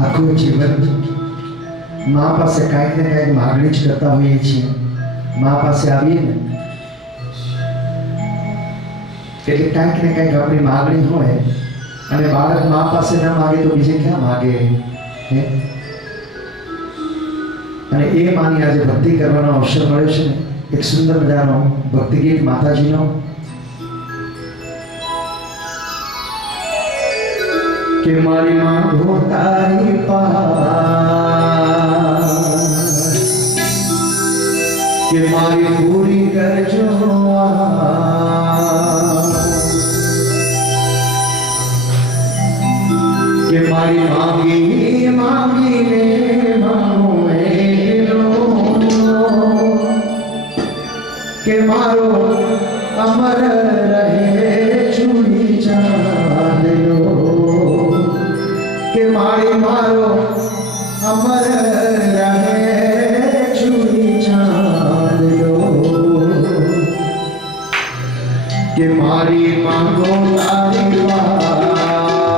આખું જીવન મા પાસે કાંઈક ને કાંઈક માગણી જ કરતા હોઈએ છીએ. મા પાસે આવીએ ને એટલે કાંઈક ને કાંઈક આપણી માગણી હોય અને બાળક મા પાસે ના માગે તો બીજે ક્યાં માગે હે? અને એ માની આજે ભક્તિ કરવાનો અવસર મળ્યો છે ને, એક સુંદર મજાનો ભક્તિ ગીત માતાજીનો. કે મારી માંગો તારી પાસ, કે મારી પૂરી કરજો કે મારી માંગી માંગીને કે મારો અમર રહે ચૂડી ચાંદલો, કે મારી મારો અમર રહે ચૂડી ચાંદલો, કે મારી માંગો તારી વાત,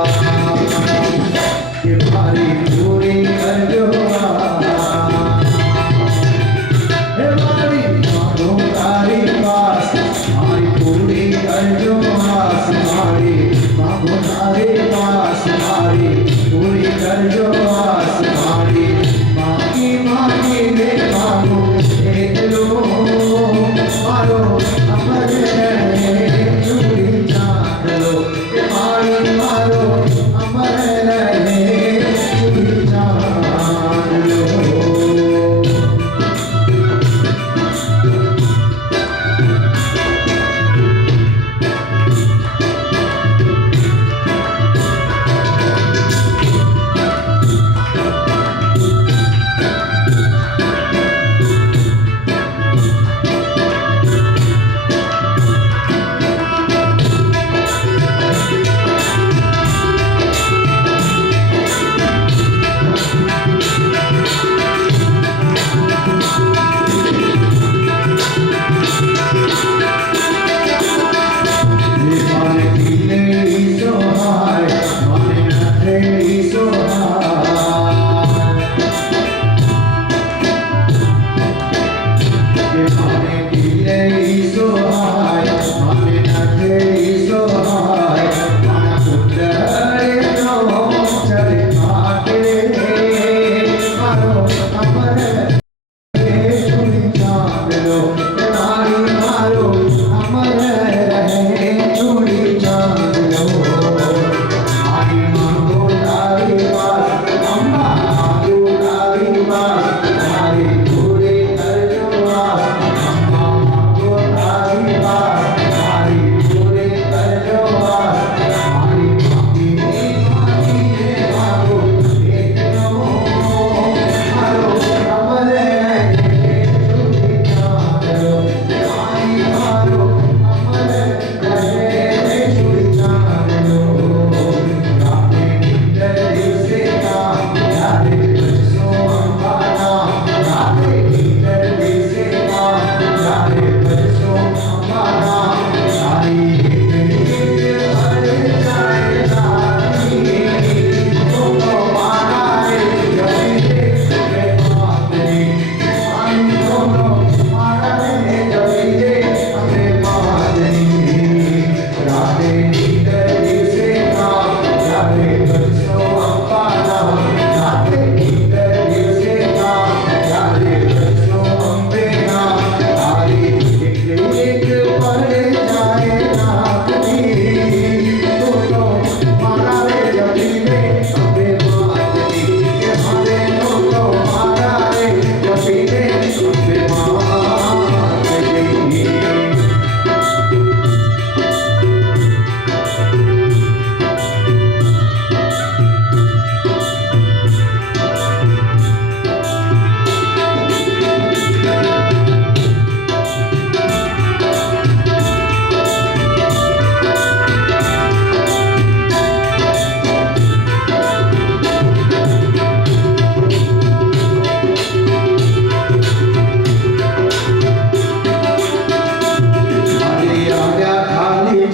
કે મારી પૂરી કરજો મારો અમર રહે ચૂડી ચાંદલો, કે મારી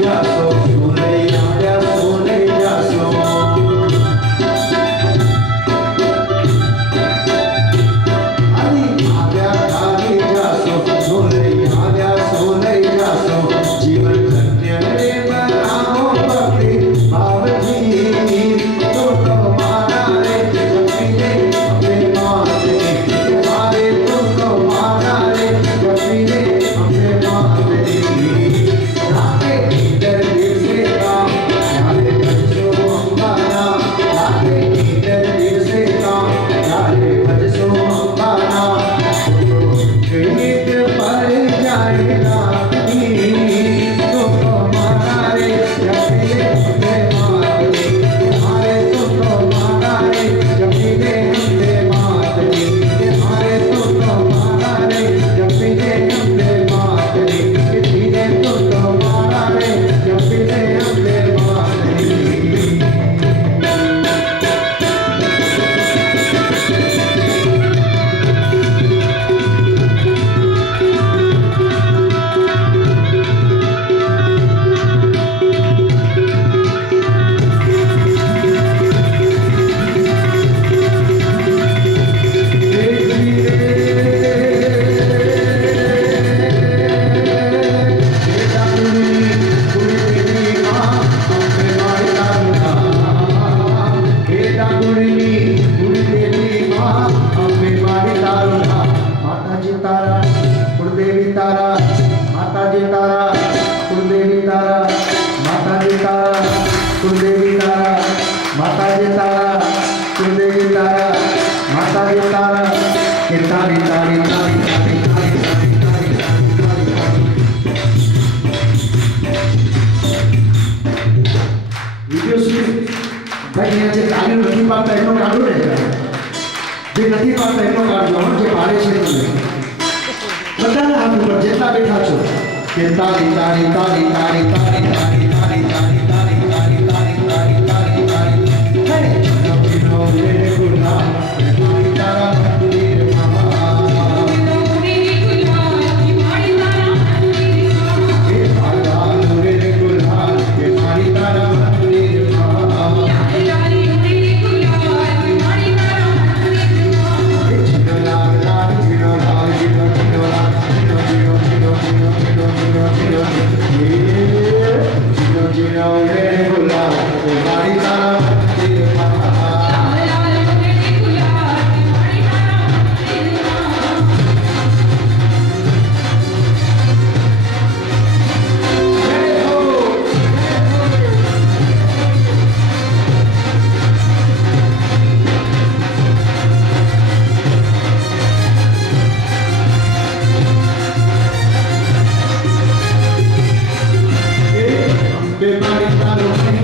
જાસો સોને આવ્યા સોને જાસો Everybody,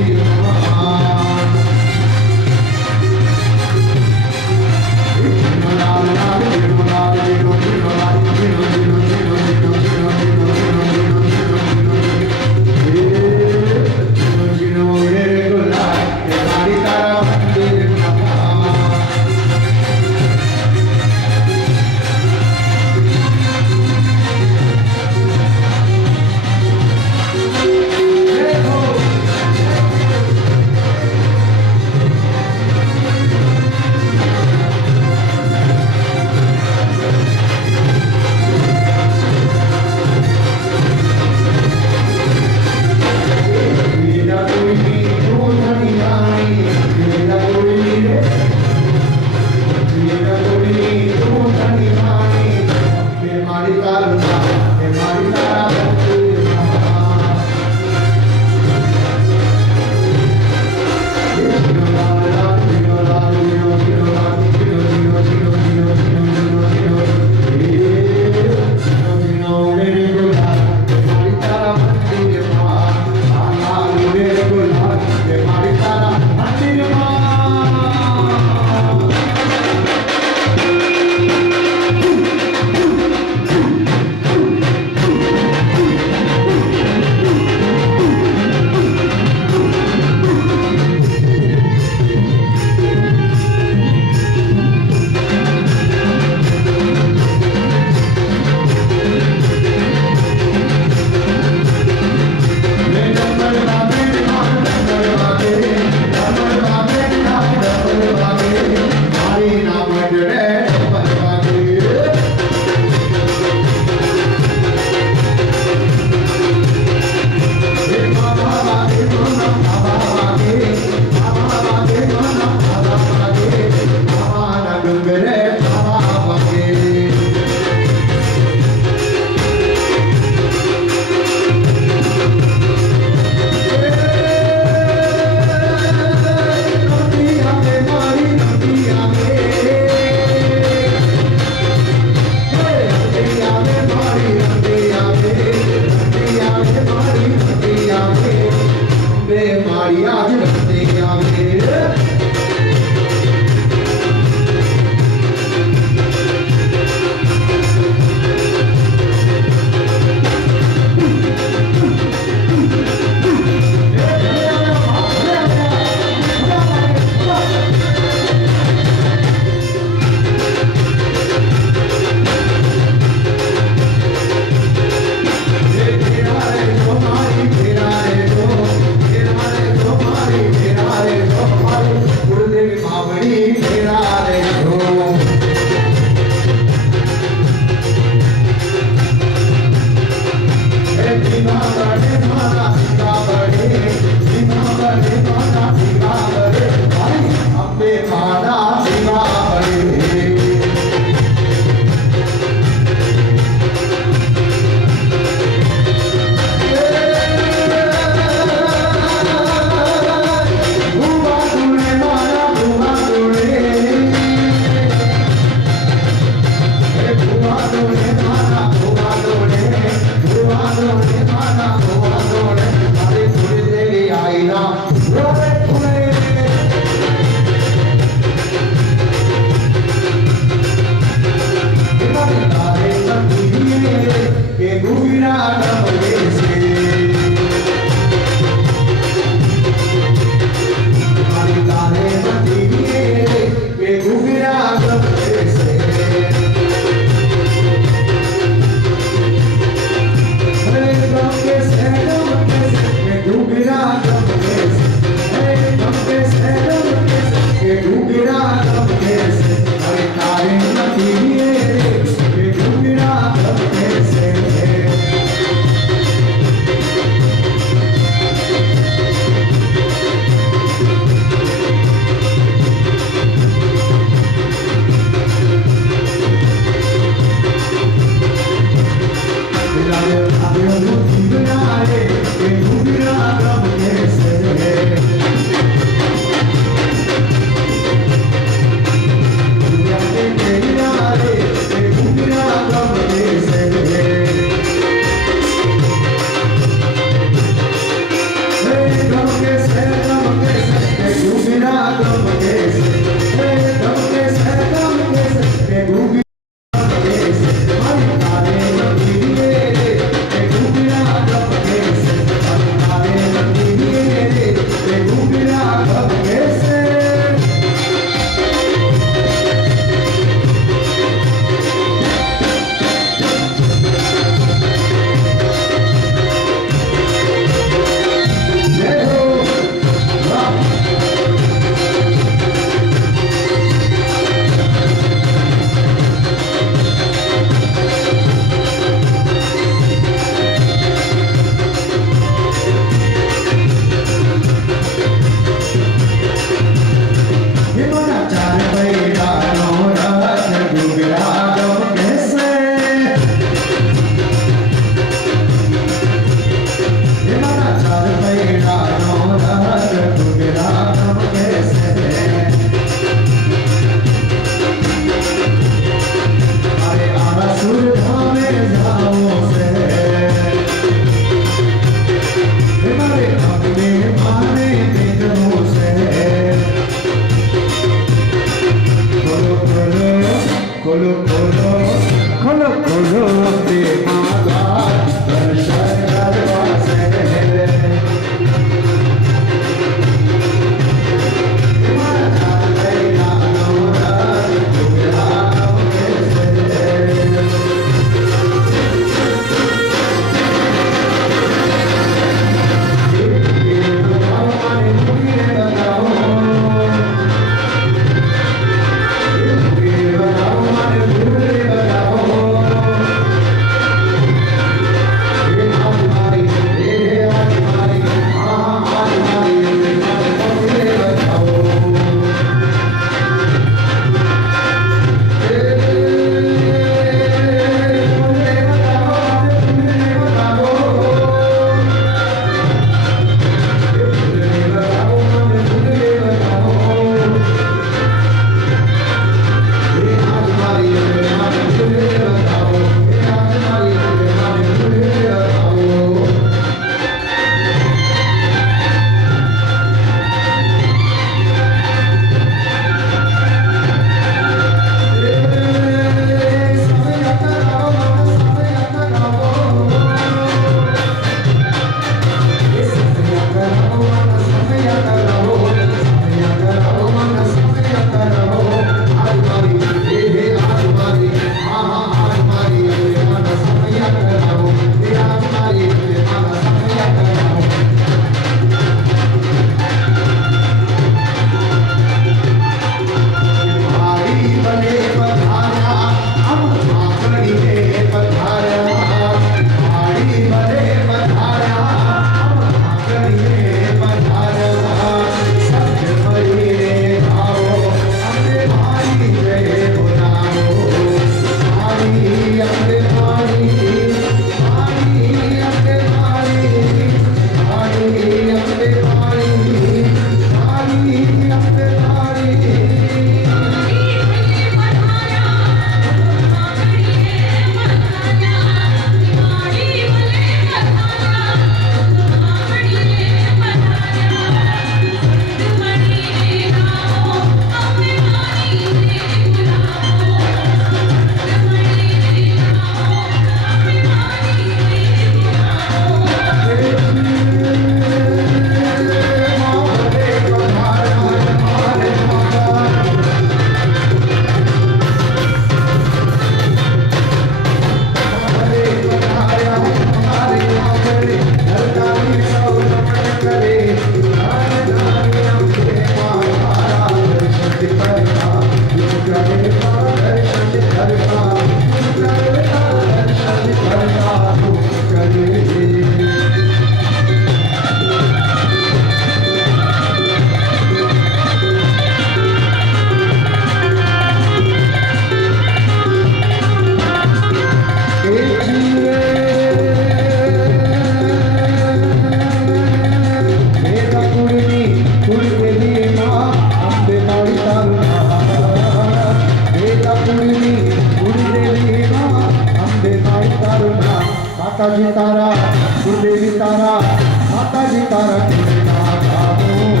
માતાજી તારા ગુરુદેવી તારા માતાજી તારા કુળના ગાવું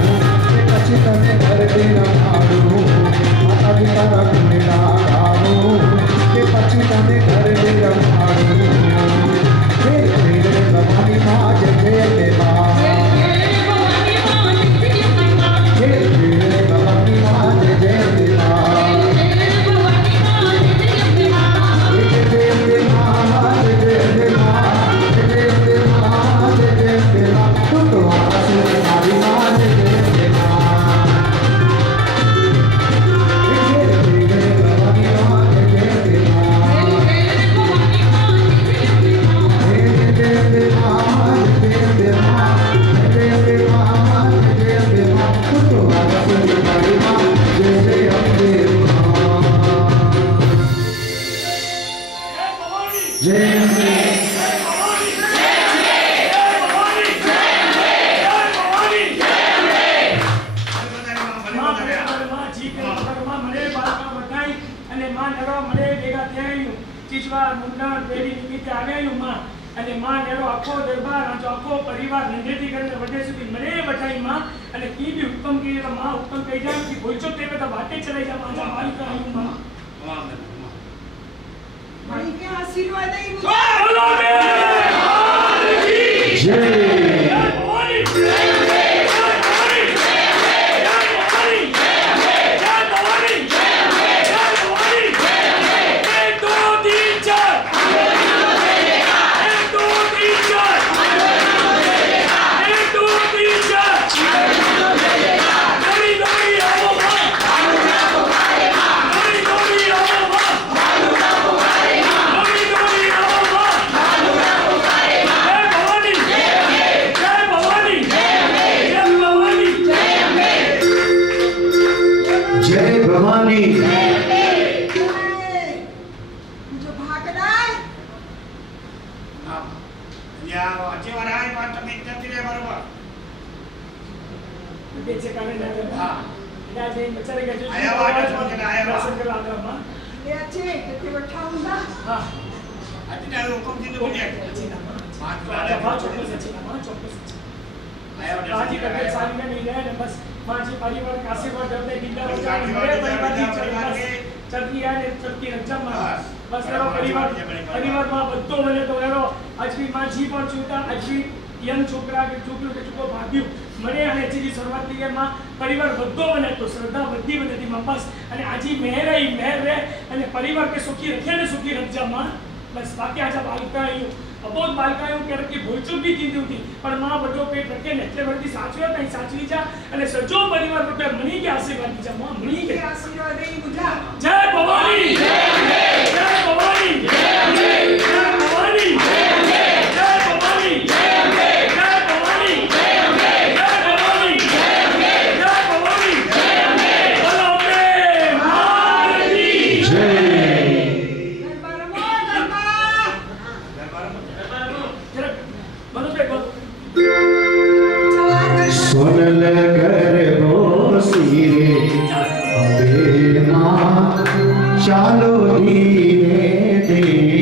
પછી તને ઘરે રમાડું માતાજી તારા કુળના ગાવું કે પછી તને ઘરે રમાડું હે ભવાની માં જય જય દેવા હે ભવાની માં જય જય દેવા અને માં નેરો આખો દરબાર આખો પરિવાર નંદેથી કરીને વડે સુધી મને બતાઈ માં અને કી બી હુકમ કી તો માં હુકમ કહી જાય કે બોલચો તે તો વાતે ચલાઈ જા માં માલિક આયું માં મારી કે આશીર્વાદ દઈ બોલો મે જય છોકરા કે છોકરો કે છોકરો ભાગ્યું મને અને હજી શરૂઆત થઈ ગયા પરિવાર બધો બને તો શ્રદ્ધા બધી બનેતી માં બસ અને આજી મહેર રહે અને પરિવાર કે સુખી રખે ને સુખી રખજા માં બસ બાકી આજા બાલકા આયું અબોધ બાલકા આયું કે રખી ભૂલચૂક બી કીધી હતી પણ માં બધો પેટ રખે ને એટલે વળતી સાચવ્યો નહીં સાચવી જા અને સજો પરિવાર પર મણી કે આશીર્વાદ દીજા માં મણી કે આશીર્વાદ દઈ બુધા જય ભવાની જય ભવાની જય ભવાની ચાલો ધીરે ચાલો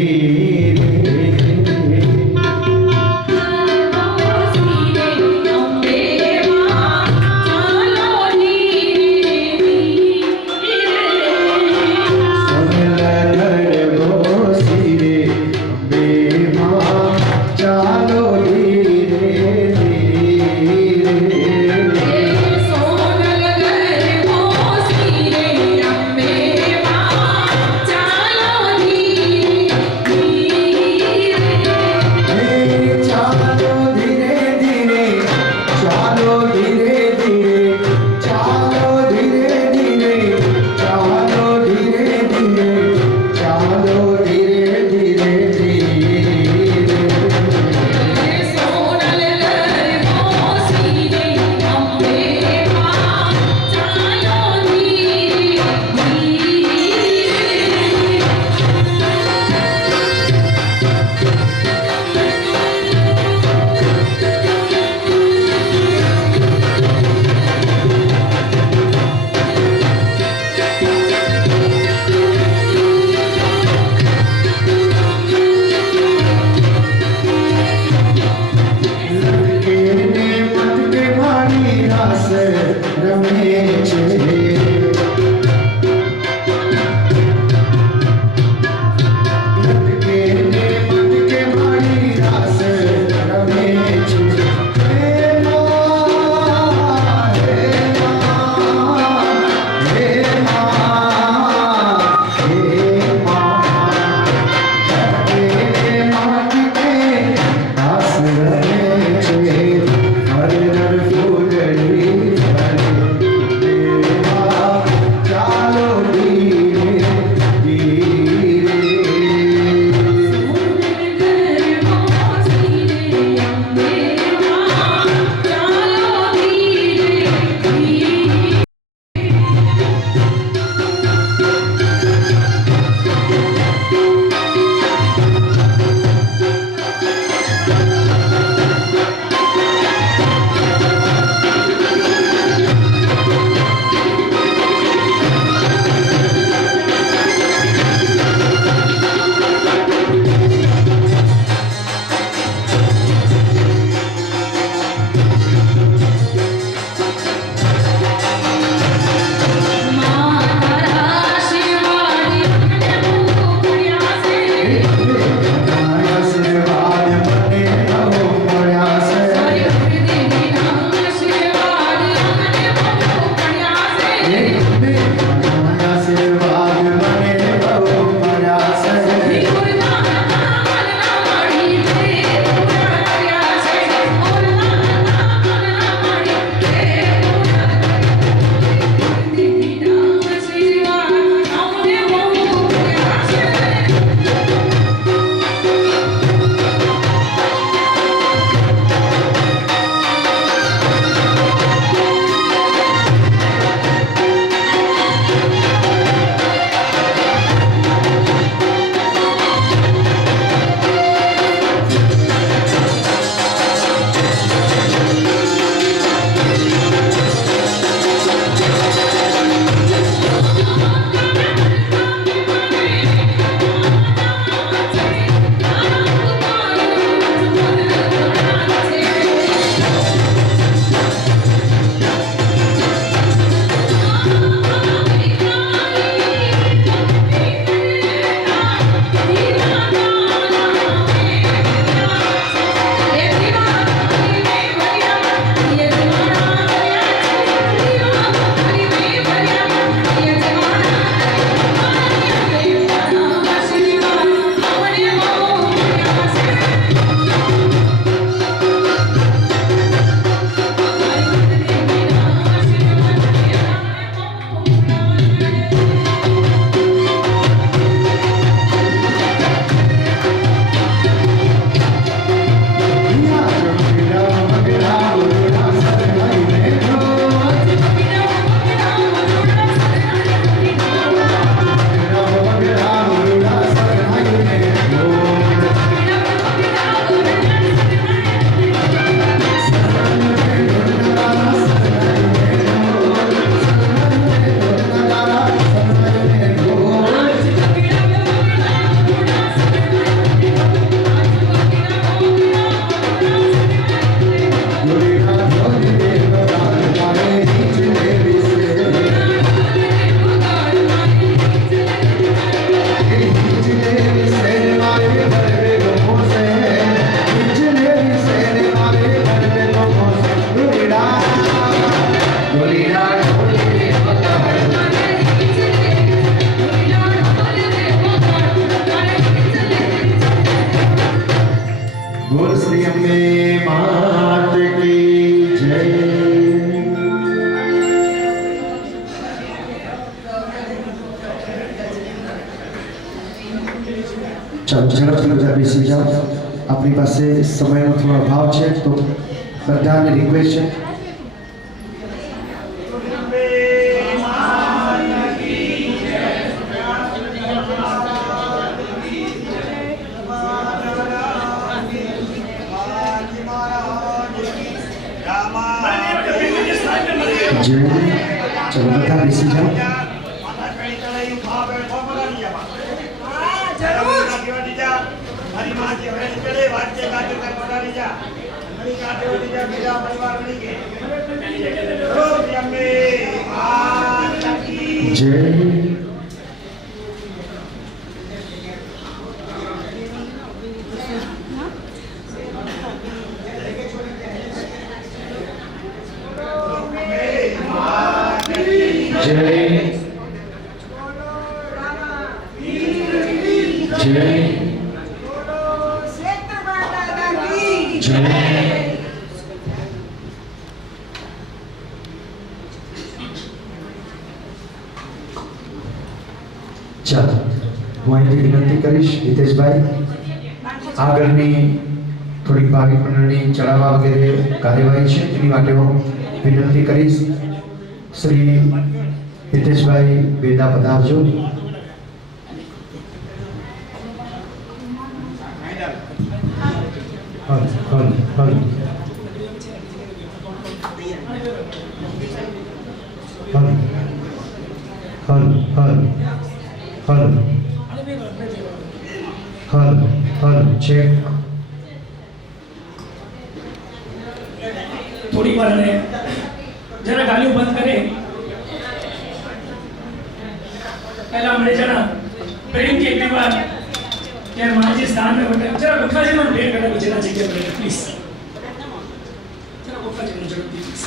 ચાલો ઝડપથી બધા બેસી જાઓ. આપણી પાસે સમયનો થોડો અભાવ છે તો બધાને રિક્વેસ્ટ છે ચલો બધા બેસી જાઓ. હા, જરૂર. ચાલો હું અહીંથી વિનંતી કરીશ હિતેશભાઈ આગળની થોડીક ભાવિક મંડળની ચડાવવા વગેરે કાર્યવાહી છે એની માટે હું વિનંતી કરીશ શ્રી હિતેશભાઈ બેદા પધારજો. હલ હલ હલ હલ હલ હલ હલ હલ ચેક. થોડી વાર અને જરા ગાલીઓ બંધ કરે પહેલા મને જરા પ્રેમથી એક વાર यार माजी स्थान में बैठे जरा गुफा जी में भेंट करना मुझे ना चाहिए बैठे प्लीज जरा गुफा जी में जरूर प्लीज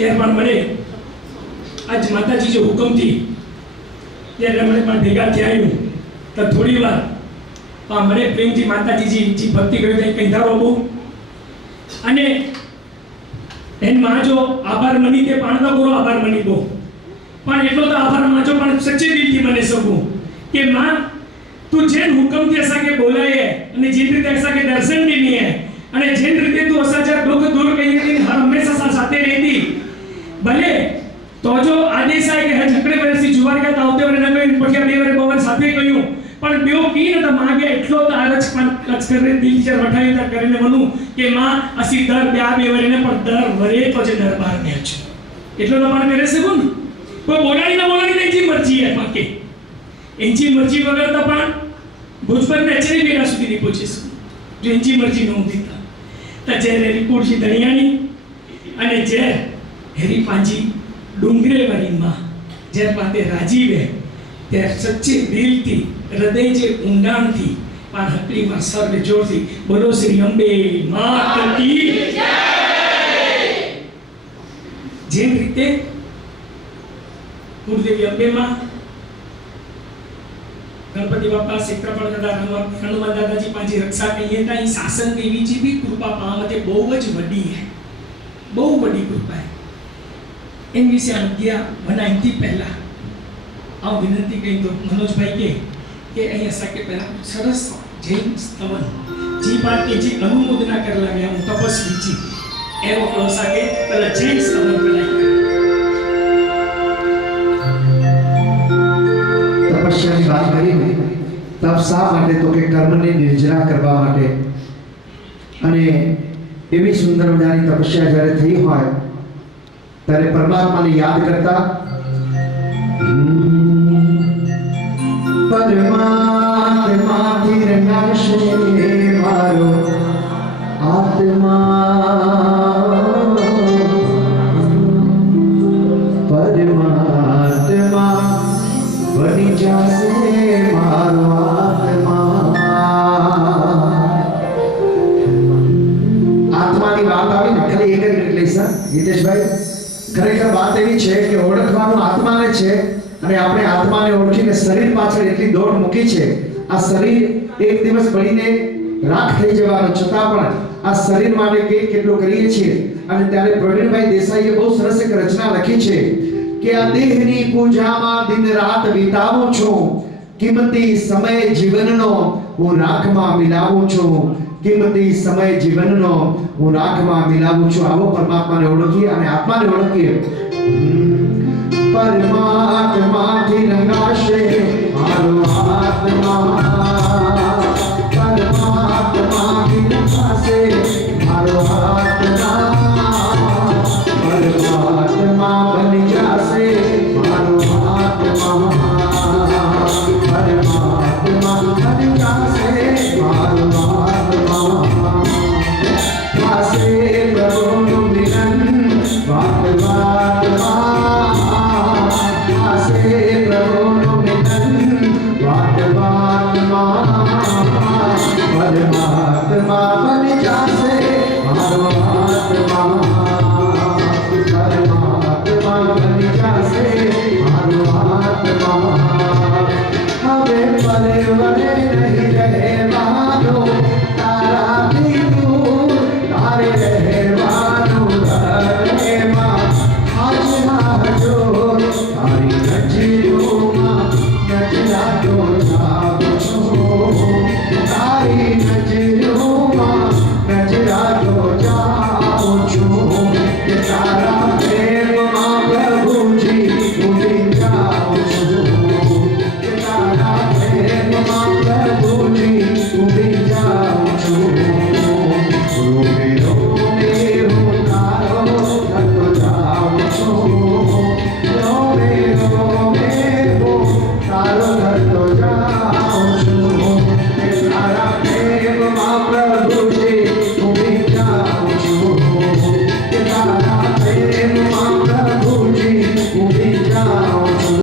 यार पण बने आज माता जी जो हुक्म थी यार हमने पण भेगा थी आयु तब थोड़ी बार पा मरे प्रेम थी माता जी जी भक्ति करे कहीं धारो बो अने एन माजो आभार मनी के पाणदा पूरो आभार मनी बो पण એટલો તો આભાર માજો પણ સચ્ચે દિલથી મને શકું કે માં તું જેન હુકમથી અસા કે બોલાય અને જે રીતે અસા કે દર્શન દી ની હે અને જેન રીતે તું અસા જા દુઃખ દૂર કરી હતી હર હંમેશા સાથે રહેતી ભલે તો જો આદેશ આય કે ઝકડે વર્ષથી જુવાર કે તાવતે વરે ન કઈ પઠિયા બે વરે પવન સાથે કહ્યું પણ બેઓ કી ન તો માગે એટલો તો આરજ પણ કચ કરે દિલ જે વઠાઈ તા કરીને મનું કે માં અસી દર બે વરે ને પણ દર વરે તો જે દરબાર ને છે એટલો તો પણ કરે છે કોણ કોઈ બોલાડી ના એની મરજી હે પાકે એની મરજી વગર તો પણ ભુજપર ને ચરી બેડા સુધી ની પહોંચીશ જો એની મરજી ન હોતી તો જે રિપોર્ટ છે દરિયાની અને જે હેરી પાંજી ડુંગરે વાળી માં જે પાતે રાજીવે તે સચ્ચે દિલથી હૃદય જે ઊંડાણથી પણ હકલી માં સર્વ જોરથી બોલો શ્રી અંબે માત કી જય જે રીતે કુળદેવી અંબે માં गणपति बापा क्षेत्रफल दादा हनुमान दादाजी पांची रक्षा कहिए ता ई शासन देवी जी भी कृपा पावते बहुज वडी है बहु वडी कृपा है इन विषय आज्ञा बनाई पहला आ विनंती कही तो मनोज भाई के अहीं असा के पहला सरस जैन स्तवन जी बात के जी अनुमोदना करला गया हूं तपस्वी जी एरो क्लोसा के पहला जैन स्तवन बनाई તપસ્યાની વાત કરી તપ શા માટે તો કે કર્મને નિર્જરા કરવા માટે અને એવી સુંદર મજાની તપસ્યા જ્યારે થઈ હોય ત્યારે પરમાત્માને યાદ કરતા પરમાત્માથી રંગાશે મારો આત્મા પરમાત્મા बनी जासे मारो आत्मा आत्मानी बात आवी ने खाली एक मिनिट लेसा हितेश भाई खरेखर बात एवी छे के ओळखવાનો આત્માને છે અને આપણે આત્માને ઓળખીને શરીર પાછળ એટલી દોડ મૂકી છે આ શરીર એક દિવસ બળીને રાખ થઈ જવાનું છતાં પણ આ શરીર માટે કેટલો કરીએ છીએ અને ત્યારે પ્રવીણભાઈ દેસાઈએ બહુ સરસ એક રચના લખી છે કે આ દેહની પૂજામાં દિન રાત વિતાવું છું કિંમતી સમય જીવનનો હું રાખમાં મિલાવું છું કિંમતી સમય જીવનનો હું રાખમાં મિલાવું છું આવો પરમાત્માને ઓળખીએ અને આત્માને ઓળખીએ પરમાત્માથી રંગાશે મારો આત્મા પરમાત્માથી રંગાશે મારો આત્મા परमात्मा बन जासे मारो आत्मा परमात्मा परमात्मा बन जासे मारो आत्मा परमात्मा बन जासे मारो आत्मा हवे परे वरे नहीं रहे मानो तारा भी दूर तारे रहे मानो धरे माँ आज ना जो तारी नजरों माँ नजरा दो जाओ तारी नजरों माँ नजरा दो जाओ छो तारा प्रेम माँ प्रभु जी भूल जाओ छो तारा प्रेम माँ प्रभु जी भूल जाओ छो रोमे रोमे हो तारो धरतो जाओ छो रोमे रोमे हो तारो धरतो जाओ छो तारा प्रेम माँ प्रभु जी भूल जाओ छो तारा प्रेम माँ प्रभु जी भूल जाओ छो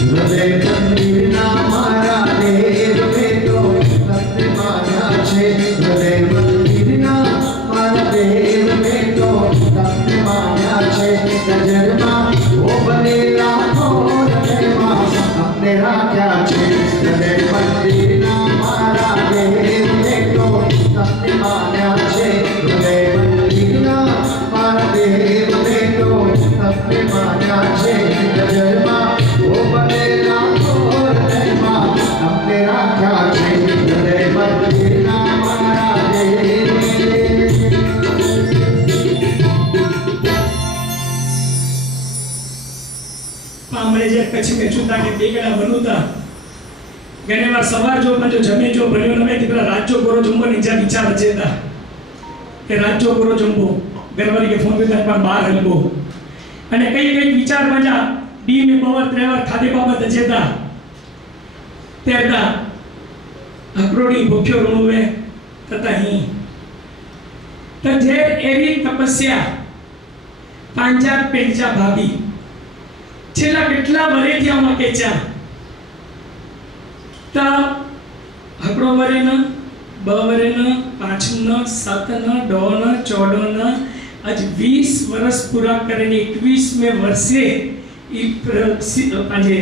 हृदय मंदिर मारा देव में तो सत्य माना छे हृदय मंदिर मारा देव में तो सत्य माना छे नजर में वो बनेला हृदय में हमने राख्या छे हृदय मंदिर मारा देव में तो सत्य माना छे हृदय मंदिर मारा देव में तो सत्य माना छे नजर में वो बनेला हृदय में हमने राख्या छे हृदय मंदिर मारा देव पामरे जे कच्छ में चूता के बेगड़ा बनुता घणे વાર સવાર જો પણ જો જમે જો ભર્યો નમે તે પેલા રાજ્યો કોરો જંબો નીચા વિચાર રચેતા કે રાજ્યો કોરો જંબો ઘરવાળી કે ફોન કરતા પર બહાર હલબો અને કઈ કઈ વિચાર મજા ડી મે બવર ત્રેવર ખાધે બાબત રચેતા તેરતા અકરોડી ભૂખ્યો રૂવે તતા હી તો જે એવી તપસ્યા પાંચા પેંચા ભાભી છેલ્લા કેટલા વરેથી આમાં કેચા ता हकड़ो वरे न ब वरे न 5 न 7 न 2 न 14 न आज 20 वर्ष पूरा करने 21वें वर्षे ई पाजे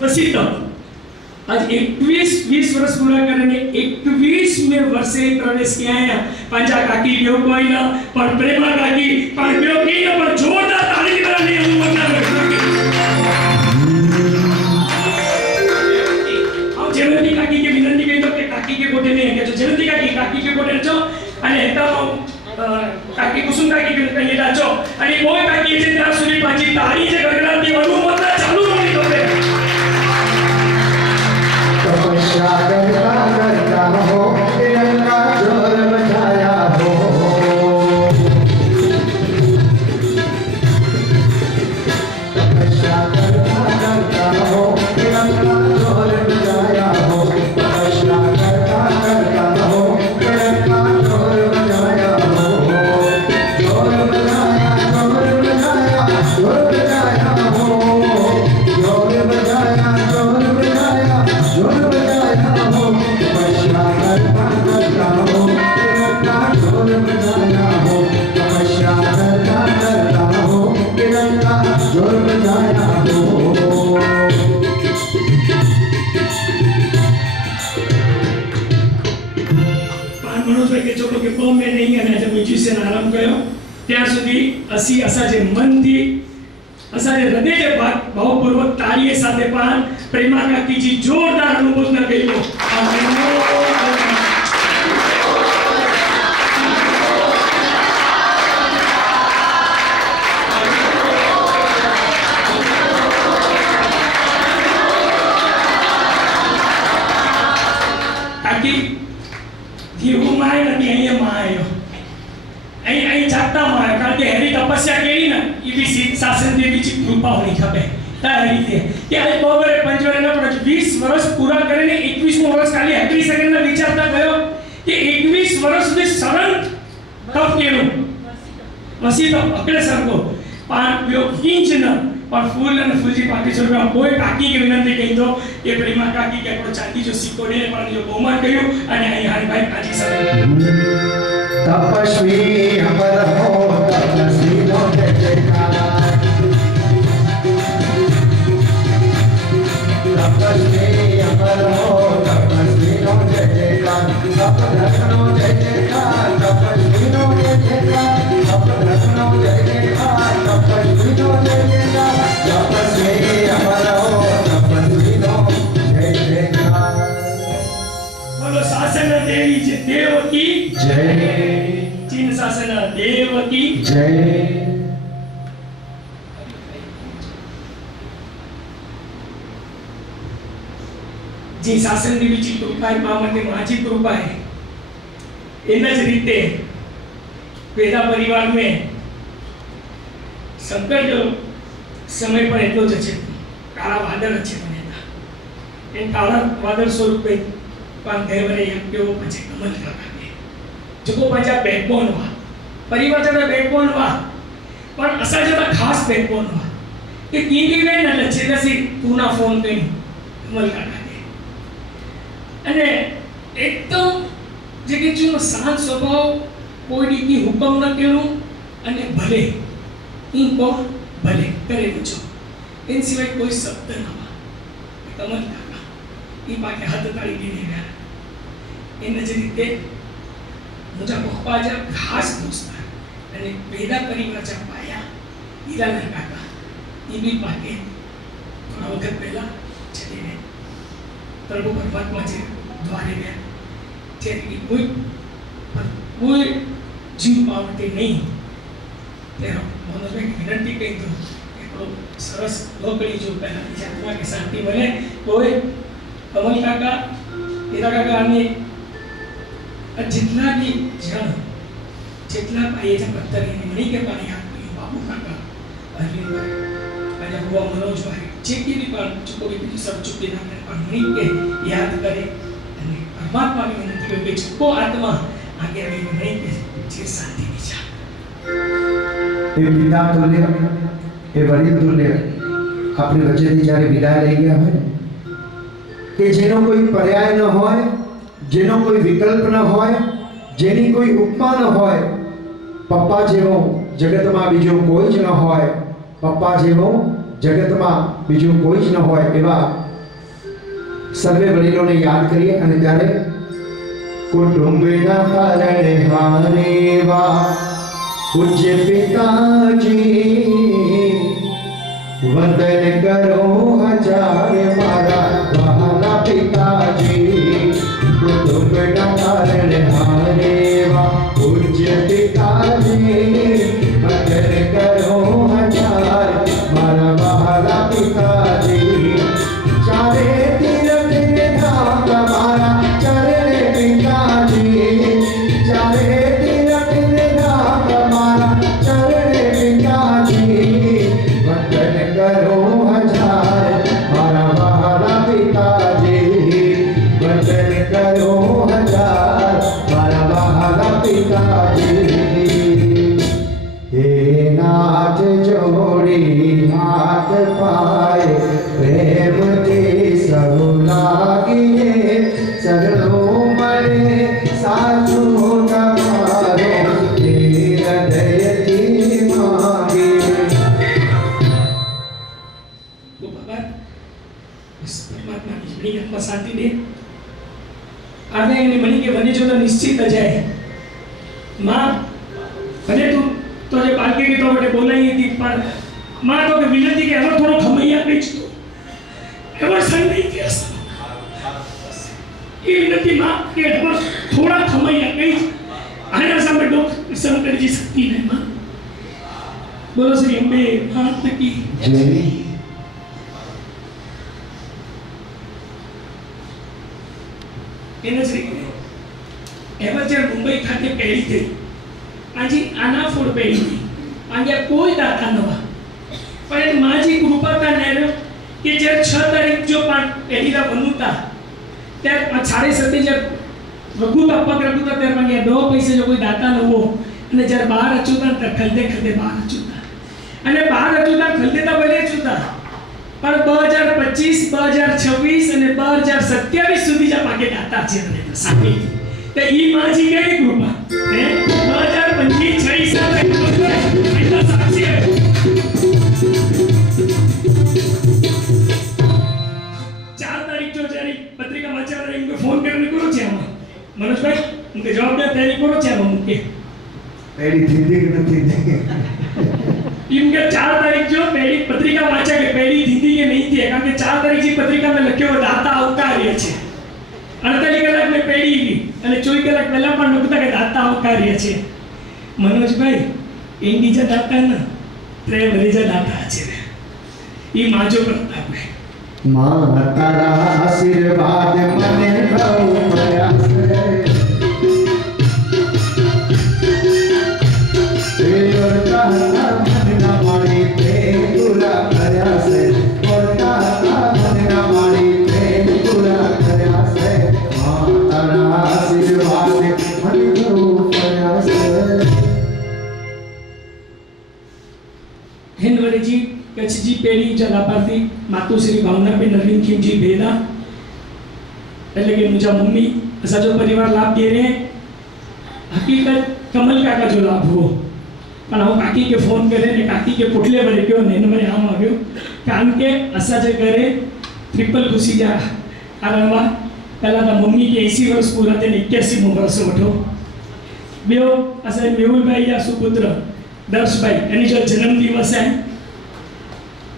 प्रसिद्ध आज 20 वर्ष पूरा करने 21वें वर्षे प्रवेश किया है पांचा काकी यो कोई न पर प्रेमा काकी पर यो की न पर जोरदार ताली बजाने हम मतलब जयंती काकी के विनंती कही तो के काकी के कोटे नहीं है जयंती काकी के कोटे रचो અને તો કાકી કુસુમ કાકી કે કઈ રાચો અને કોઈ કાકી છે ત્યાં સુધી પાછી તારી જે ગગડાતી વડું મત ચાલુ રહી તો तपस्या करता करता हो तिरंगा जोर बजाया हो तपस्या करता करता हो तिरंगा जोर बजाया हो तपस्या करता करता हो तिरंगा जोर बजाया हो जोर बजाया जोर बजाया जोर बजाया हो जोर बजाया जोर बजाया जोर बजाया हो तपस्या करता करता हो तिरंगा जोर बजाया हो तपस्या करता करता हो तिरंगा जोर बजाया हो मनोज भाई के चलो के बॉम्ब में नहीं है जब म्यूजिशियन आराम कयो ત્યાં સુધી અસી અસાજે મનથી અસાજે હૃદયે ભાવપૂર્વક તાળીએ સાથે પણ પ્રેમા કાકીજી જોરદાર અનુભૂતિના કહીલો કાકી જીવું માય નથી અહીંયા માં આવ્યો અહીં અહીં જાગતા માં આવ્યો કારણ કે હેરી તપસ્યા કરી ને એ બી શાસન દેવી जी कृपा होनी खपे ता रीते કે આ બરોબર પંચવરે ન પડે 20 વર્ષ પૂરા કરીને 21મો વર્ષ ખાલી 21 સેકન્ડ ના વિચારતા ગયો કે 21 વર્ષ સુધી સરળ તપ કેવું વસી તો અકડે સરકો पान ॿियो किंच न पर फूल अने फूलजी 500 रुपया कोई काकी के विनंती कई तो ये प्रेमा काकी के हिकिड़ो चांदी जो सिक्को ॾे पाण जो बहुमान कयो अने आई हाणे भाई काजी साहब तपस्वी अमर हो तपस्वी नो जय जयकार तपस्वी अमर हो तपस्वी नो जय जयकार तप रखनो जय जयकार तपस्वी नो जय जयकार तप रखनो जय जयकार तपस्वी नो जय जयकार तपस्वी अमर हो तपस्वी नो जय जयकार बोलो शासन देवी जे देव की जय चीन शासन देव की जय जी शासन देवीची कृपा आहे मा માટે माझी कृपा है એના જ રીતે પેદા પરિવાર में સંકટ સમય પણ એટલો જ છે કાળા વાદળ છે બનેતા એ કાળા વાદળ સ્વરૂપે પણ દેવરે એમ કેવો પછી કમલ કાકાને જો પાછા બેકબોન વા પરિવાર જતા બેકબોન વા પણ અસા જતા ખાસ બેકબોન વા કે ટીવી વે ન લચે દસી પૂના ફોન કઈ કમલ કાકા અને એકદમ જે કે જો શાંત સ્વભાવ કોઈ દીકી હુકમ ન કેવું અને ભલે ઈ કો ભલે કરેલું છો એન સિવાય કોઈ શબ્દ ન હોય કમલ કાકા ઈ પાકે હાથ તાળી દીને ગયા એન જ રીતે મુજા પપ્પાજા ખાસ દોસ્ત અને પેદા પરિવાર જા પાયા હીરાલાલ કાકા ઈ બી પાકે થોડા વખત પહેલા ચલીને प्रभु परमात्मा जे द्वारे गया जेकी कोई जीव पावते नहीं तेरा मनोज में विनती कही तो एकड़ो सरस लोकड़ी जो पहला की आत्मा के शांति मिले कोई कमल काका तेरा काका ने जितना भी जन जितना पाए जब पत्थर ने मणि के पानी हाथ में बाबू काका अरविंद भाई हुआ मनोज भाई जेकी भी पर चुको भी सब चुकी ना पर मणि के याद करे અને પરમાત્મા ની વિનંતી કરે કે ચુકો આત્મા આગે આવી મણિ કે જે શાંતિ વિચાર એ પિતા તુલ્ય એ વડીલ તુલ્ય આપણી વચ્ચેથી જ્યારે વિદાય લઈ ગયા હોય કે જેનો કોઈ પર્યાય ન હોય જેનો કોઈ વિકલ્પ ન હોય જેની કોઈ ઉપમા ન હોય પપ્પા જેવો જગતમાં બીજો કોઈ જ ન હોય પપ્પા જેવો જગતમાં બીજું કોઈ જ ન હોય એવા સર્વે વડીલોને યાદ કરીએ અને ત્યારે કુટુંબના કારણે હારેવા પૂજ્ય પિતાજી વંદન કરો હજાર મારા વહાલા પિતાજી કુટુંબના કારણે હારેવા પૂજ્ય પિતાજી વંદન કરો હજાર મારા વહાલા પિતાજી ચારે शांति दे आने ने मणि के बने जो तो निश्चित आ जाए मां भले तू तो जे पालके की तो बटे बोलाई थी पर मां तो के विनती के हलो थोड़ो खमैया बीच तो एवर संग नहीं के ये विनती मां के हलो थोड़ा खमैया कहीं आने सामने डॉक शंकर जी शक्ति है मां बोलो श्री अम्बे मात की जय एना श्री एवर जे मुंबई खाते पहली थी आजी आना फोड़ पहली थी आगे कोई दाता नवा पर माजी कृपा था नेरो कि जब 6 तारीख जो पान पहली दा बनुता त्या 7:30 जब रघुता पग रघुता त्या मांगे 2 पैसे जो कोई दाता न हो અને જ્યારે બહાર અચુતા તો ખલદે ખલદે બહાર અચુતા અને जुदा खलदेता बने जुदा पर 2025 2026 અને 2027 સુધી જ પાકે દાતા છે મને તો સાબી તો ઈ માજી કેવી કૃપા હે 2025 26 એટલા સાક્ષી હે 4 તારીખ જો જારી પત્રિકા વાંચવા એમ ફોન કરીને કરો છે આમાં મનોજભાઈ ઉનકે જવાબદાર તૈયારી કરો છે આમાં મુકે પેડી થીધી કે નથી इनके 4 तारीख जो पहली पत्रिका वाचा के पहली हिंदी के नहीं थी कारण के 4 तारीख की पत्रिका में लख्यो दाता अवकार्य छे 48 કલાક में पेड़ी की અને 24 કલાક પહેલા પણ લખતા કે દાતા અવકાર્ય છે મનોજભાઈ ઇન્ડીજા દાતા ના ત્રે વરીજા દાતા છે ઈ માજો પ્રતાપ હે मां तारा आशीर्वाद मने बहु मया से और कहता मन ना मारी पे पूरा करया से और कहता मन ना मारी पे पूरा करया से मां तारा आशीर्वाद मने बहु मया से हिंदवरे जी कच्छ जी पेड़ी जो लाभार्थी मातुश्री भावनाबेन नवीन खीमजी भेदा એટલે કે મુજા મમ્મી અસા જો પરિવાર લાભ દે રહે હકીકત કમલ કાકા જો લાભ હો પણ હું કાકી के फोन करे ने काकी के पुटले भरे क्यों ने મને આમ આવ્યો કારણ કે અસા જે કરે ટ્રિપલ ઘુસી જા કારણમાં પહેલા તો મમ્મી કે 80 વર્ષ પૂરા થઈને 81 મો વર્ષ વઠો બેઓ અસા મેહુલભાઈ યા સુપુત્ર દર્શભાઈ એની જો જન્મ દિવસ હે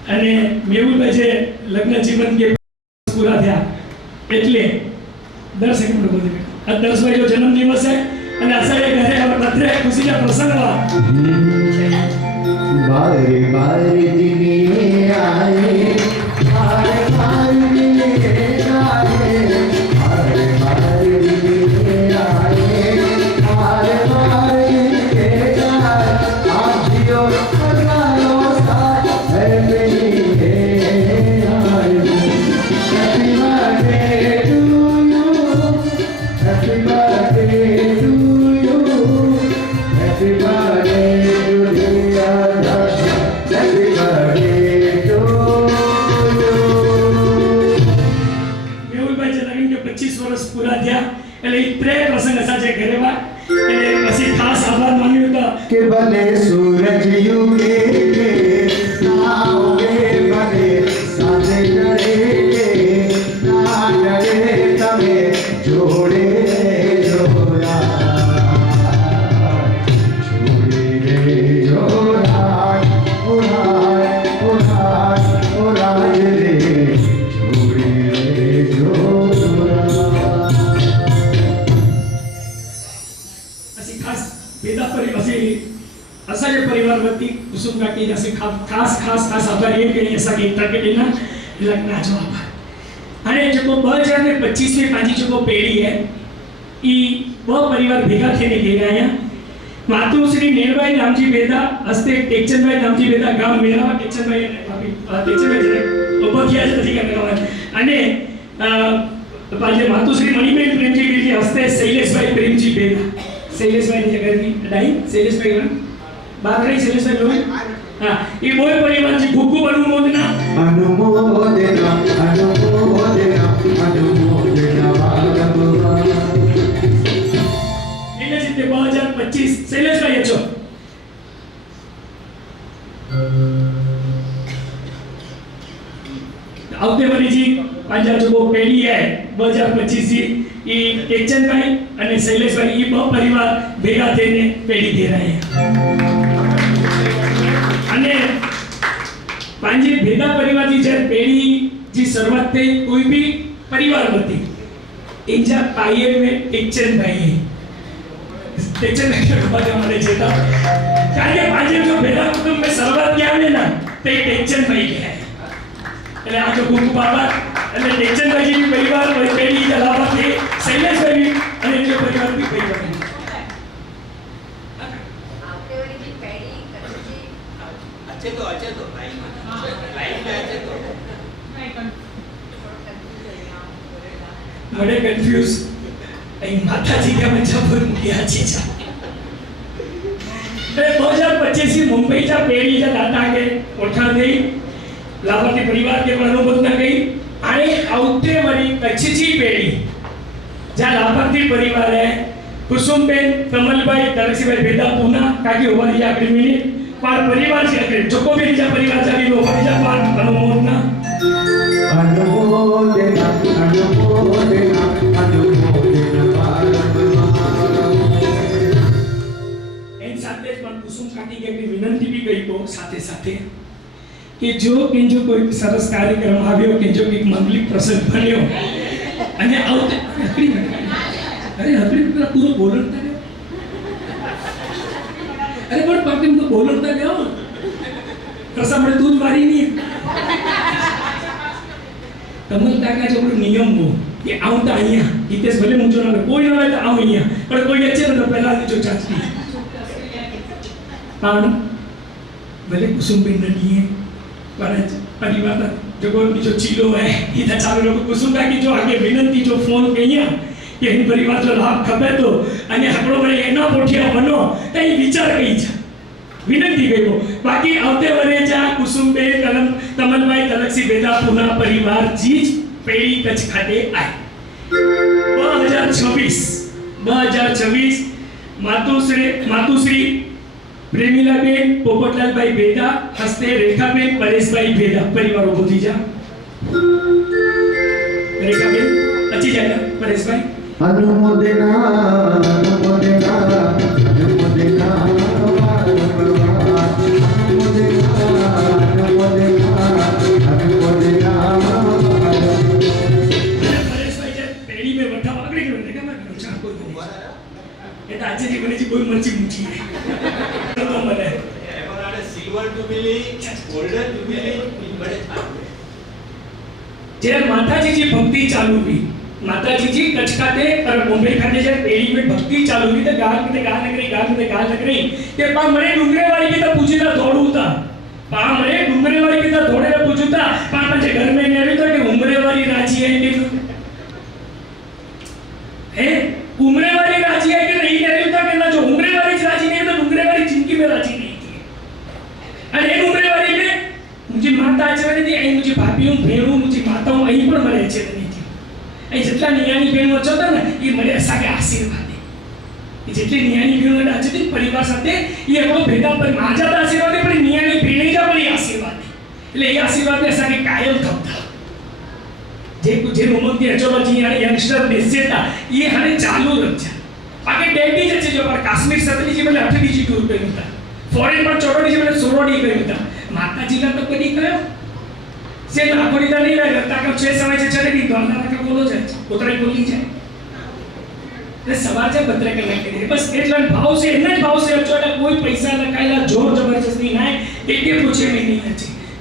અને મેહુલભાઈ જે લગ્ન જીવન કે પૂરા થયા એટલે 10 સેકન્ડ બોલી આ 10 ભાઈ જો જન્મ દિવસ હે અને આસાએ ઘરે બર્થડે ખુશીના પ્રસંગમાં बारे बारे दिने आए बारे बारे दिने आए बारे बारे दिने आए बारे बारे दिने आए आज जियो लगाओ साथ है मेरी आए happy birthday to you happy birthday to you happy birthday પૂરા થયા એટલે ઈ પ્રે પ્રસંગ સાચે કરેવા એટલે પછી ખાસ આભાર માન્યો તો કે ભલે સૂરજ યુગે ના ઉગે ભલે સાંજે ડરે ના ડરે તમે જોડે જોડા જોડે રે જોડા ઓરાય ઓરાય ઓરાય રે જોડે રે જોડા પછી ખાસ ભેદા પરિવાર અસાજે પરિવાર વતી કુસુમ કાકી જશે ખાસ આભાર એ કે એસા કે તકડીના લગ્ન જવાબ અને જો 2025 में पांची जो पेड़ी है ई वो परिवार भेगा थे ने गया है मातुश्री नेरभाई रामजी बेदा हस्ते टेकचंदभाई रामजी बेदा गाम मेरा टेकचंदभाई टेकचंदभाई उभकिया जति करना અને પાજે માતુશ્રી મણિબેન પ્રેમજી બેજી હસ્તે શૈલેષભાઈ પ્રેમજી બેદા શૈલેષભાઈ ની જગતની ડાઈ શૈલેષભાઈ બારડી શૈલેષભાઈ લોહી હા એ બોય પરિવાર જી ખૂબ ખૂબ અનુમોદના अनुमोदना अनुमोदना अनुमोदना बालमुआ એટલે જ તે 2025 શૈલેષભાઈ અચો આવતે વરી जी પાંજા જો પેઢી है 2025 जी ई ટેકચંદભાઈ અને શૈલેષભાઈ એ બે પરિવાર ભેગા થઈને પેઢી દે રહ્યા છે અને પાંજે ભેગા પરિવારથી જે પેઢી जी શરૂઆત થઈ કોઈ भी परिवार होती इंजा पाये में टेकचंदभाई टेकचंदभाई के बाद हमारे जेता કારણ કે પાંજે જો ભેગા કુટુંબ में શરૂઆત किया है ना તે ટેકચંદભાઈ के है એટલે આ જો ગુરુ બાબા અને ટેકચંદભાઈ जी परिवार और पेढ़ी जलावा थे शैलेषભાઈ અને જે પરિવાર भी परिवार आपके वाली की पेड़ी कच्ची अच्छे तो लाइन में अच्छे तो बड़े कंफ्यूज અહીં માતાજી કે મજબૂર મુખ્યા છે 2025 मुंबईच्या पेढीच्या दाता के ओळखा थी लाभार्थी परिवार के पण अनुभव न गई आने औते वरी कच्छी पेड़ी जा लाभार्थी परिवार है कुसुमबेन कमलभाई तरसीभाई बेदा पूना काकी होवानी आखरी मिनिट पर परिवार से आखरी जो को भी निजा परिवार जावी लो निजा पार अनुमोदना अनुमोदना अनुमोदना अनुमोदना इन साथे पण कुसुम काकी के विनंती भी गई को साथे साथे कि जो किंजो कोई सरस कार्यक्रम આવ્યો किंजो एक मंगलिक प्रसंग बन्यो અને આવતે હકડી अरे हकड़ी पूरा पूरा बोलता गया अरे पण पार्टी में तो बोलता गया कसा म्हणे तूच वारी नहीं कमल काका जो नियम हो कि आवता અહીંયા हितेश भले मुझो ना कोई ना तो आव અહીંયા पर कोई अच्छे तो पहला जो चाचती पण भले कुसुमबेन नहीं है पर परिवार जो कोई जो चीलो है इधर चालू लोग कुसुम काकी जो आगे विनंती जो फोन कहिया कि हिन परिवार जो लाभ खपे तो अने हकड़ो वरे एना पोठिया बनो तई विचार कई छा विनंती कई हो बाकी आवते वरे जा कुसुमबेन कलम कमलभाई तलक्षी बेदा पूना परिवार जीज पेड़ी कच्छ खाते आए 2026 मातुश्री प्रेमिलाबेन पोपटलालभाई बेदा हस्ते रेखाबेन परेशभाई बेदा परिवार उभो थी जा रेखाबेन अच्छी जाए परेशभाई अनुमोदना अनुमोदना अनुमोदना परेशभाई जब पेड़ी में बैठा पकड़े के बैठे मैं चार कोई नहीं ये तो आज जी बने जी कोई मर्जी मुठी है तो मने MRR silver jubilee golden jubilee बड़े जे माताजी जी भक्ति चालू हुई माताजी जी कच्छ खाते और बॉम्बे खाते जब पेड़ी में भक्ति चालू हुई तो गाल में गाल लग रही के पा मरे डुंगरे वाली की तो पूछीता दौड़ू था पा मरे डुंगरे वाली की तो दौड़े ना पूछूता पा पंजे घर में ने तो कि उमरे वाली राजी है कि है उमरे वाली राजी है कि नहीं ने तो कि ना जो उमरे वाली राजी नहीं तो डुंगरे वाली जिंदगी में राजी नहीं थी अरे उमरे वाली में मुझे माता आचरण थी आई मुझे भाभीओ भेणू मुझे माताओ आई पण मरे છે नहीं थी आई જેટલા નિયાની બહેનો હતા ને એ મને સાગે આશીર્વાદ દે એ જેટલી નિયાની બહેનો હતી પરિવાર સાથે એ આપણો ભેગા પર માજા તો આશીર્વાદ દે પણ નિયાની બહેને જા પણ આશીર્વાદ દે એટલે એ આશીર્વાદ ને સાગે કાયમ થતા જે ઉમંગથી એચોલોજી અને યંગસ્ટર બેસેતા એ હાને ચાલુ રખજા બાકી ડેડી જે છે જો પર કાશ્મીર સતરી जी મને અઠડી जी ટૂર કર્યું હતા ફોરેન પર ચોરોડી जी મને સોરોડી કર્યું હતા માતાજીના તો કદી કયો से नागोरीदा नहीं रह लगता कि 6 समय से चलेगी तो अल्लाह का बोलो जाए उतरे बोली जाए ये सवाल है बतरे करने के लिए बस એટલા ભાવ से इतना भाव से अचोला कोई पैसा लगाएला जोर जबरदस्ती ना एक पूछे में नहीं है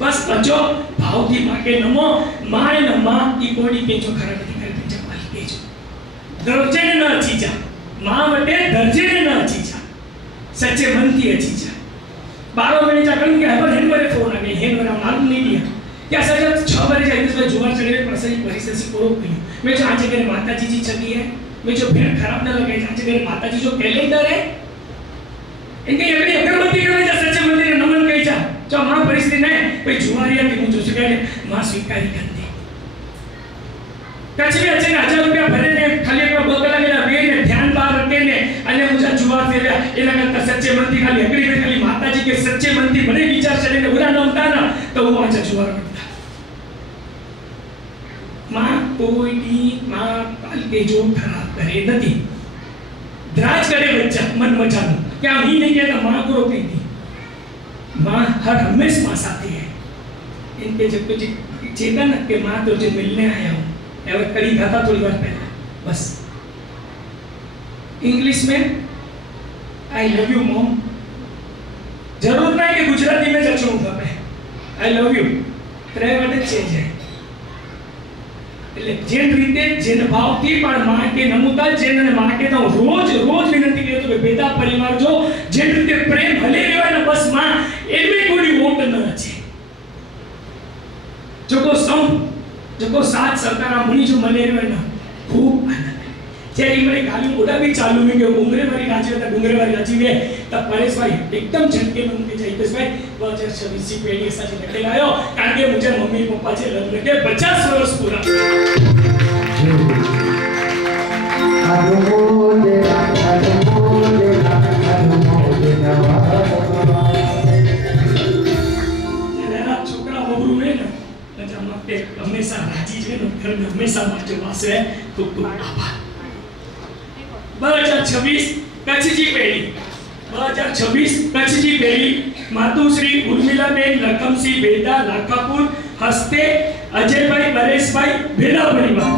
बस अचो भाव की माके नमो माय नमा की कोडी के जो खरा नहीं करे तो जवाल के जो दर्जे ने ना अच्छी जा मां बटे दर्जे ने ना अच्छी जा सच्चे मन की अच्छी जा 12 महीने जा कल के हर दिन मेरे फोन आ गए हेन मेरा मालूम नहीं दिया क्या सर जब 6 बार जाए तो जुवार चढ़े प्रसंग परिस्थिति से पूरा हुई मैं जो आज अगर माताजी जी चली है मैं जो भेड़ खराब ना लगे आज अगर माताजी जो कैलेंडर है इनके अगली अगरबत्ती करने जा सच्चे मंदिर नमन कही जा जो मां परिस्थिति ने भाई जुवारिया की मुझे सके मां स्वीकारी कर दे कच्छ में अच्छे 1000 रुपया भरे ने खाली एक बोतल लगे वे ने ध्यान बार रखे ने अने मुझे जुवार से ले एना करता सच्चे मंदिर खाली अगली में खाली माताजी के सच्चे मंदिर बड़े विचार चले ने उड़ा न होता ना तो वो आज जुवार मां कोई भी मां पाल के जो खराब करे नहीं द्राज करे बच्चा मन मचानो क्या ही नहीं कहता मां को रोकती थी मां हर हमेशा मां साथी है इनके जब कुछ चेतन के मां तुझे मिलने आया हूं या कड़ी खाता थोड़ी बार पहले बस इंग्लिश में आई लव यू मॉम जरूर ना कि गुजराती में चचूं खपे आई लव यू त्रे वाटे चेंज है એટલે જે રીતે જેન ભાવથી પણ માં કે નમુતા જેન માં કે તો રોજ વિનંતી કરે તો બેટા પરિવાર જો જે રીતે પ્રેમ ભલે રહેવાય ને બસ માં એવી કોઈ વોટ ન છે જો કો સંપ જો કો સાથ સરકાર મુનિ જો મને રહેવાય ને ખૂબ આનંદ જ્યારે મને ગાली મોઢા બી ચાલુ में કે ઉંગરે મારી નાચી હતા ડુંગરે મારી નાચી વે તો પરેશભાઈ एकदम झटके में उनके जाई हितेशભાઈ 2026 की पेड़ी साथ निकल आयो कारण के मुझे मम्मी पापा से लग्न के 50 वर्ष पूरा છોકરા બહુ ને તે હંમેશા રાજી છે ને ઘર હંમેશા માટે વાસે ખૂબ ખૂબ આભાર 2026 કચ્છજી પેઢી 2026 કચ્છજી પેઢી માતુશ્રી ઉર્મિલાબેન લખમસિંહ ભેદા લાખાપુર હસ્તે અજયભાઈ પરેશભાઈ ભેદા પરિવાર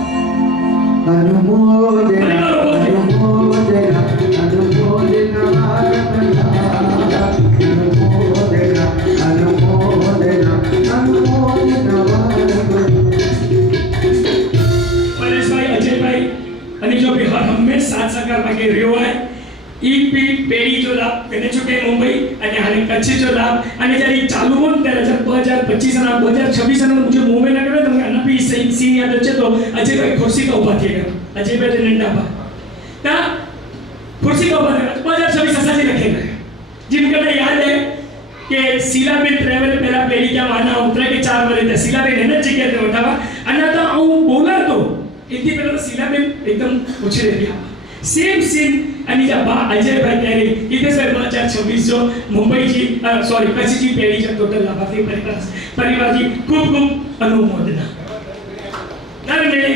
અને જો બિહાર હંમેશા સાથ સહકાર માંગે રહ્યો હોય ઈપી પેઢી જો લાભ તેને જો કે મુંબઈ અને હાલે કચ્છ જો લાભ અને જ્યારે ચાલુ હોય ત્યારે 2025 અને 2026 અને મુझे मुंबई ना करे तो मैं भी सीन याद है तो अजय भाई कुर्सी का ऊपर थे अजय भाई ने नंदा ता कुर्सी का ऊपर 2026 असा जी रखेगा जिनको याद है कि शीलाबेन ट्रेवल मेरा पेढ़ी क्या माना उतरे के 4 वाले थे शीलाबेन है ना जगह पे उठावा अन्ना तो હું બોલા તો इतनी पहले शीलाबेन एकदम पूछ रही थी सेम सीन आणि जा बा अजय भाई कह रही इथे सर 2026 जो मुंबई जी सॉरी कच्छ जी पेढ़ी जो टोटल लाभार्थी परिवार जी खूब खूब अनुमोदना दर मेले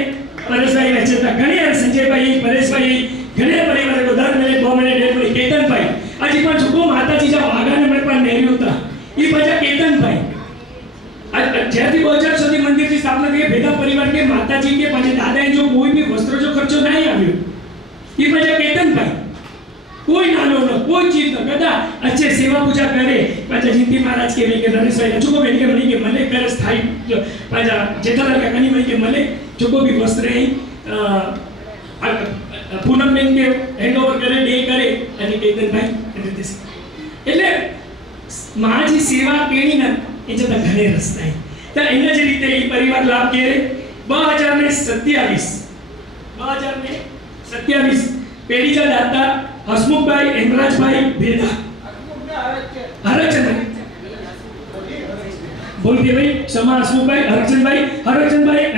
परेश भाई रचता घणी संजय भाई परेश भाई घणे परिवार को दर मेले 2 महीने डेढ़ महीने केतन भाई अजी पण छुको माताजी जा वागाने में पण नेरी होता ई बजा केतन भाई ज्यादा 2000 સુધી મંદિરની સ્થાપના થઈ ભેદા પરિવાર के माताजी के पाछे दादा जो कोई भी वस्त्र जो खर्चो नहीं આવ્યો ई बजा केतन भाई कोई नानो न कोई चीज न कदा अच्छे सेवा पूजा करे पाछा जिंती महाराज के के नरेश भाई चुको बेन के मनी के मले कर स्थाई पाछा जेठालाल का कनी मनी के मले चुको भी वस्त्र है पूनम बेन के हैंडओवर करे डे करे અને કેતન ભાઈ એટલે માજી સેવા કેણી ન એ જતા ઘરે રસ્તા તો એના જે રીતે એ પરિવાર લાભ કે 2027 પેઢી જા દાતા હસમુખભાઈ હેમરાજભાઈ ભેદા હરચંદ બોલતી ભાઈ સમા હસમુખભાઈ હરચંદભાઈ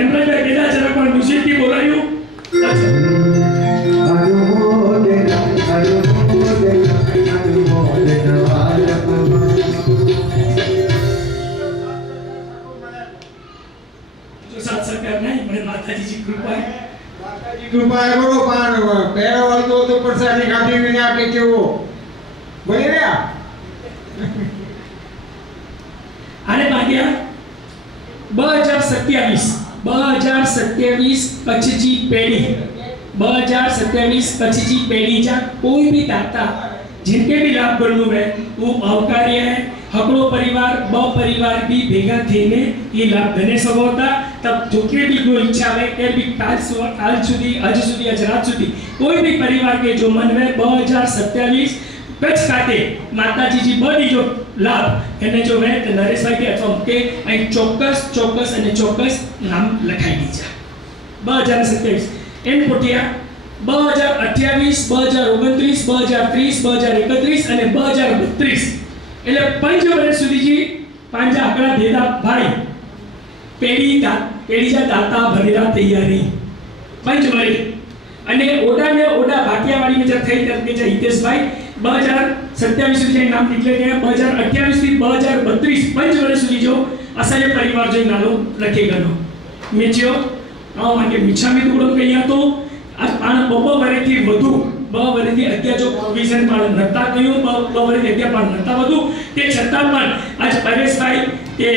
હેમરાજભાઈ ભેદા જરા પણ મ્યુઝિકથી બોલાયું साथ सरकार नहीं मैंने माताजी जी कृपा है करो पान पैरा वाल तो परसानी खाती भी ना के वो बोले रे आने बाकिया 2027 कच्छ जी पेढ़ी 2027 कच्छ जी पेढ़ी जा कोई भी दाता जिनके भी लाभ करनु है वो अवकार्य है हकड़ो परिवार ब परिवार भी भेगा थीने ये लाभ घने सकोता तब जोके भी कोई इच्छा है के भी काल सुधी आज सुधी आज रात सुधी कोई भी परिवार के जो मन में 2027 कच्छ खाते माताजी जी बड़ी जो लाभ એને જો વે તો નરેશભાઈ કે અથવા કે અહીં ચોક્કસ અને ચોક્કસ નામ લખાઈ દીધા 2027 એન પોટિયા 2028 2029 2030 2031 અને 2032 એટલે 5 વર્ષ સુધી जी પાંચ આંકડા ભેદા ભાઈ પેઢીજા દાતા ભરેલા તૈયારી 5 વર્ષ અને ઓડા ભાટિયાવાડી में जब થઈ તરકે જે હિતેશભાઈ 2027 સુધી નામ નીકળે ગયા 2028 થી 2032 5 વર્ષ સુધી જો અસલે પરિવાર જો નાલો લખી ગયો મેચ્યો આ માટે મિછામી દુડો કહીયા તો આ પાણ બબો વરેથી વધુ બ વરેથી 11 જો પ્રોવિઝન પાણ નતા કયું બ વરેથી 11 પાણ નતા વધુ તે છતાં પણ આજ પરેશભાઈ તે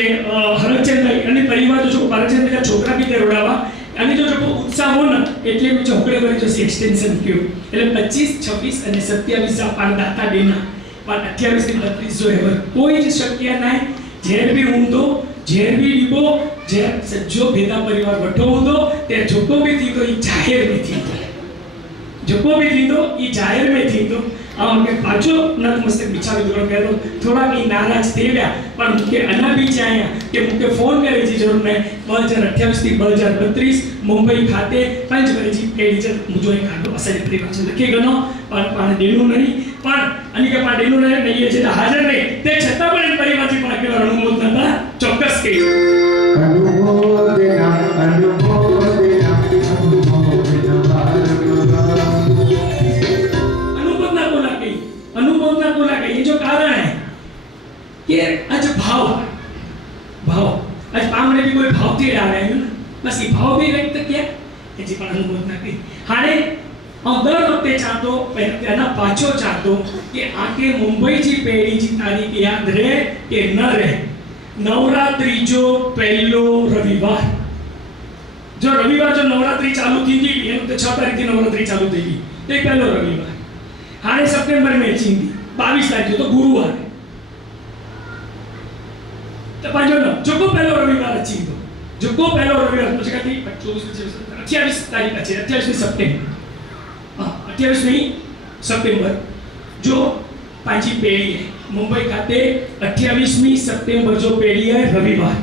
હરચંદભાઈ અને પરિવાર જો હરચંદના છોકરા બી તે રોડાવા અને જો उत्साह हो ना એટલે भी ચોકડે વરે જો એક્સટેન્શન ક્યો એટલે 25 26 અને 27 આ પાણ દાતા દેના પણ 28 થી 32 જો है कोई ज शक्य नहीं जेर भी ऊंधो जेर भी डिबो जेर सज्जो भेदा परिवार वठो ऊंधो ते जोको भी थी तो ई जाहिर में थी जोको भी थी तो ई जाहिर में थी तो કે પાછો નતમસ્તક બિચારો દીકરો કહેતો થોડા કઈ નારાજ થઈ ગયા પણ કે અના બીચ આયા કે મુકે ફોન કરે છે જરૂર ને 2028 થી 2032 મુંબઈ ખાતે પંચવરેજી પેડી મુજો એક ખાતો અસલ પરિવાર છે લખી ગનો પણ પાણ દેનું નહીં પણ અને કે પાણ દેનું નહીં એ છે હાજર નહીં તે છતાં પણ એ પરિવારથી પણ કેવા અનુમોદ નતા ચોક્કસ કહ્યું अनुमोदना को लगा ये जो कारण है कि आज भाव आज पामने भी कोई भाव थी रहा है ना बस ये भाव भी व्यक्त किया ये जी पण अनुमोदना की हाने हम दर वखते चाहतो एना पाछो चाहतो कि आके मुंबई जी पेड़ी जी तारीख याद रहे कि न रहे नवरात्रि जो पहलो रविवार जो रविवार जो नवरात्रि चालू थी थी ये तो 6 तारीख थी नवरात्रि चालू थी तो पहलो रविवार हाने सितंबर में चींदी 22 तारीख तो गुरुवार तो पांचो न जो को पहलो रविवार चींदो जो को पहलो रविवार तो कहती 28 तारीख अच्छे 28 सितंबर हां 28 सितंबर जो पांची पेड़ी है मुंबई खाते 28મી सितंबर जो पेड़ी है रविवार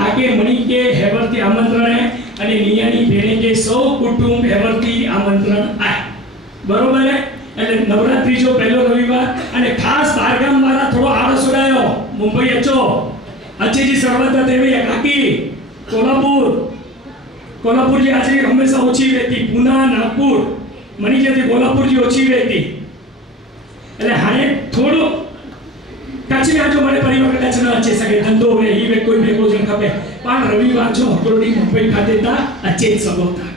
आगे मणि के हेवरती आमंत्रण है અને નિયાની ભેણે કે સૌ કુટુંબ હેવરતી આમંત્રણ આય બરોબર है એટલે નવરાત્રી જો પહેલો રવિવાર અને ખાસ બારગામ વાળા થોડો આળસ ઉડાયો મુંબઈ અચો અચેજી સર્વત દેવી કાકી કોલ્હાપુર जी હાજરી હંમેશા ઓછી રહેતી પુના નાગપુર મની જેથી કોલ્હાપુર जी ઓછી રહેતી એટલે હાને થોડો કચ્છ में जो મને પરિવાર કદાચ ન અચે શકે ધંધો હોય ઈ વે કોઈ ભેગો જણ ખપે પણ રવિવાર જો હટોડી મુંબઈ ખાતે તા અચે સગોતા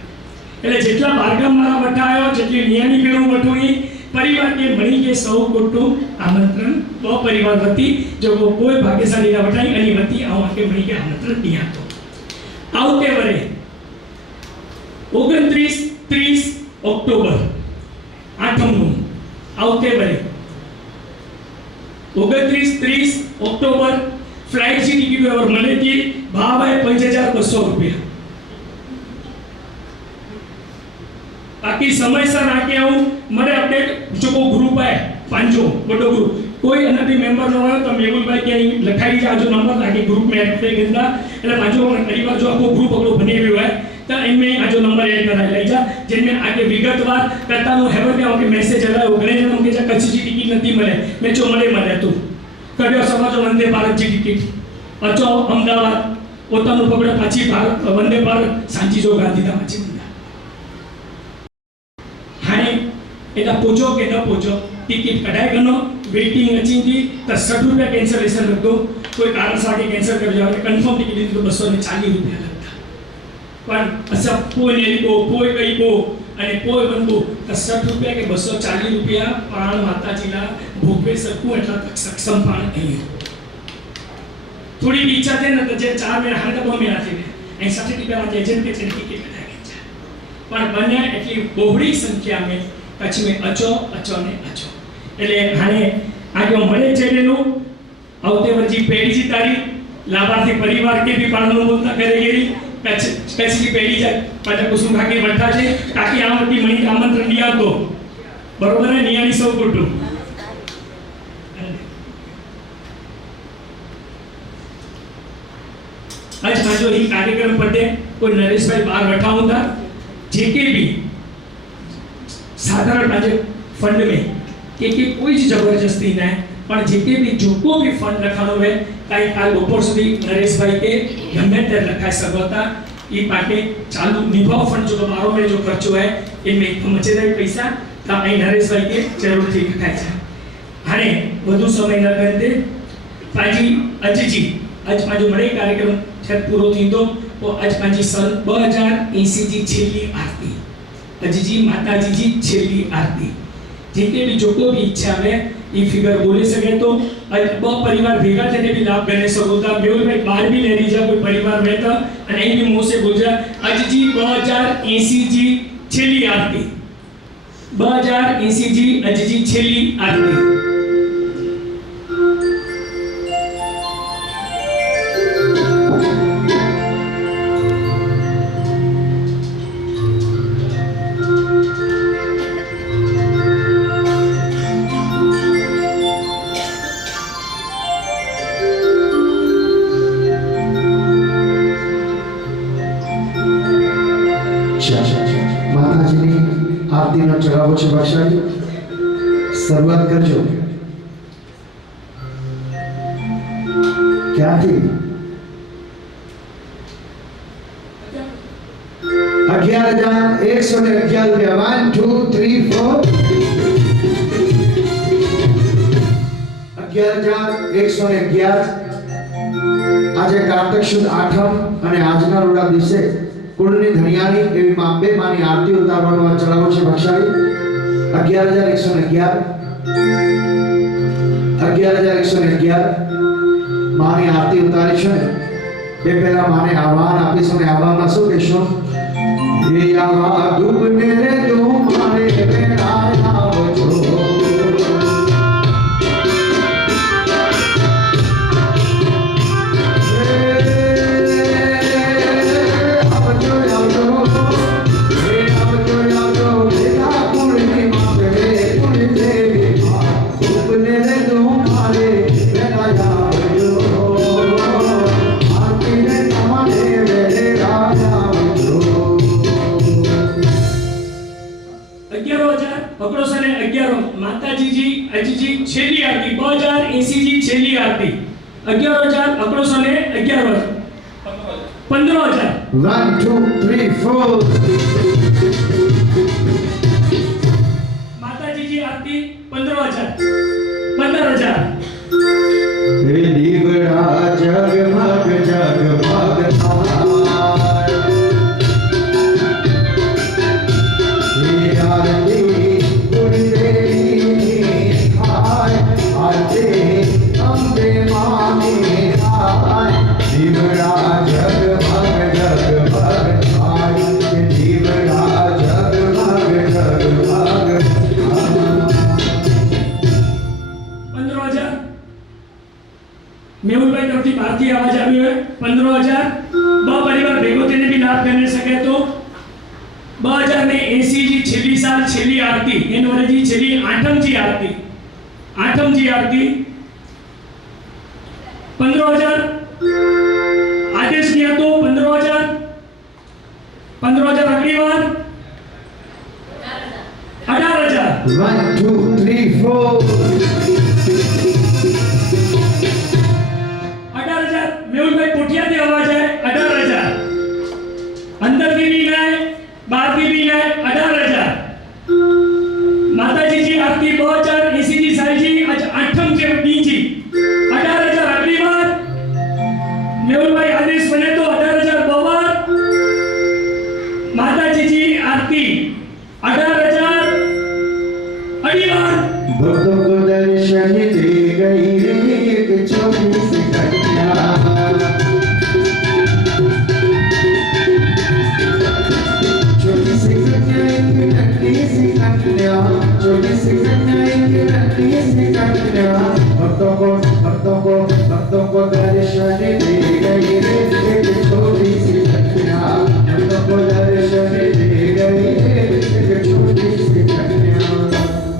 એટલે જેટલા બારગામ મારા વટાયો જેટલી નિયાની પેરું વટુઈ परिवार के मणि के सौ कुटुंब आमंत्रण वो परिवार वती जो वो कोई भाग्यशाली ना वटाई अनी वती आउ के मणि के आमंत्रण दिया तो आवते वरे 29 30 ऑक्टोबर 8 आवते वरे 29 30 ऑक्टोबर फ्लाइट की टिकट और मले थी भाव है 5200 रुपया बाकी समय सर आके आऊं मरे अपडेट जो को ग्रुप है पांचो बड़ो ग्रुप कोई अनबी मेंबर न हो तो मेहुल भाई के लखाई जा जो नंबर लाके ग्रुप में ऐड कर गंदा એટલે પાછો પરિવાર જો આખો ગ્રુપ આપણો બની રહ્યો है तो इनमें आ जो नंबर ऐड करा ले जा जिनमें आगे विगतवार करता नो हेवर के आके मैसेज आला ओगणे जनो के जा कच्छ जी टिकट नथी मळे मैं जो मळे तो कड्यो समाजो वंदे भारत जी टिकट अचो अहमदाबाद પોતાનું પકડે પાછી ભારત વંદે ભારત સાંચી જો ગાંધીધામ છે हाणे एदा पोचो के न पोचो टिकट कढाए गनो वेटिंग अची थी तो 60 रुपया कैंसलेशन रख दो कोई कारण से आगे कैंसिल कर जाओ कंफर्म टिकट दी तो 240 रुपया लगता पण असा कोई ने को कोई कई को અને કોઈ બંધુ તો 60 रुपया के 240 रुपया प्राण माताजीला ભોગવે શકું એટલા તક સક્ષમ પણ નહીં थोड़ी भी इच्छा थे ना तो जे 4 महीना हाने तो 2 महीना थी ए सर्टिफिकेट में एजेंट के टिकट कढाई પણ બને એટલી બહોળી સંખ્યા में कच्छ में अचो ने अचो એટલે હાને આજો મળે છે લેનું આવતે વરજી પેઢી જી તારી લાભાર્થી પરિવાર के भी પણ અનુમોદના કરેલી કચ્છ की પેઢી જાય પાછા કુસુમ કાકી વઠા છે કાકી આવતી મણી આમંત્રણ દિયા તો બરોબર ને નિયાની સૌ કુટુંબ आज जो ही कार्यक्रम पटे कोई नरेश भाई बाहर बैठा होता जेके भी साधारण आज फंड में के कोई जबरदस्ती ना है पर जेके भी जो को भी फंड रखानो है काई काल बपोर सुधी नरेश भाई के गमे ते लखाई सकता ई पाटे चालू निभाव फंड जो मारो में जो खर्चो है इनमें मचेदार पैसा ता आई नरेश भाई के जरूर थी लखाई छे हाने વધુ સમય ન ગંદે પાજી અજજી आज पाजो मरे कार्यक्रम छत पूरो थींदो तो आज पाजी सन 2080 जी छेली आरती अजजी माताजी जी छेली आरती जेके भी जो को भी इच्छा है ई फिगर बोले सके तो आज ब परिवार भेगा थने भी लाभ गणे सकोता मेहुल भाई बार भी ले लीजा कोई परिवार में तो અને એ भी मुंह से बोल जा अजजी 2080 जी छेली आरती 2080 जी अजजी छेली आरती માતાજીની આરતીનો ચડાવો છે ભાષાજી શરૂઆત કરજો ક્યાંથી 11,111 રૂપિયા 1 2 3 4 11,111 આજે કાર્તિક સુદ આઠમ અને આજના રોડા દિવસે કુળની ધણિયાની એવી માં અંબે માની આરતી ઉતારવાનો આ ચડાવો છે ભાષાજી 11,111 માની આરતી ઉતારી છે તે પહેલા માને આહવાન આપીશું ને આહવાનમાં શું કહેશું ये आवा डूबने रे तुम्हारे मेरा आवજો छेली आरती 2080 जी छेली आरती 11,1111 15,000 1 2 3 4 माताजी जी आरती 15,000 हे दीवड़ा जगमग जगमग थाय हे आरती गुण देवी हाय आरती अम्बे माने हाय दीवड़ा जगमग जगमग थाय हे दीवड़ा जगमग जगमग 15,000 મેહુલભાઈ તરફથી બહારથી અવાજ આવ્યો હોય 15,000 બ પરિવાર ભેગો થઈને બી લાભ કરી શકે તો 2080 जी छेली साल छेली आरती एन वरे जी छेली आठम जी आरती 15,000 आदेश किया तो 15,000 अगली बार 18,000 1 2 3 4 18,000 મેહુલભાઈ પોઠિયાથી અવાજ है 18,000 अंदरથી भी है बाहरથી भी है 18,000 माताजी जी आरती 2080 जी साल जी आज आठम जे डी जी 18,000 अगली बार मेहुलभाई आदेश बने तो 18,000 बार माताजी जी आरती 18,000 अगली बार भक्तों को दर्शन दे गई रे एक छोटी सी कन्या छोटी सी कन्या एक नन्ही सी कन्या छोटी सी कन्या एक नन्ही सी कन्या भक्तों को दर्शन दे गई रे एक छोटी सी कन्या भक्तों को दर्शन दे गई रे एक छोटी सी कन्या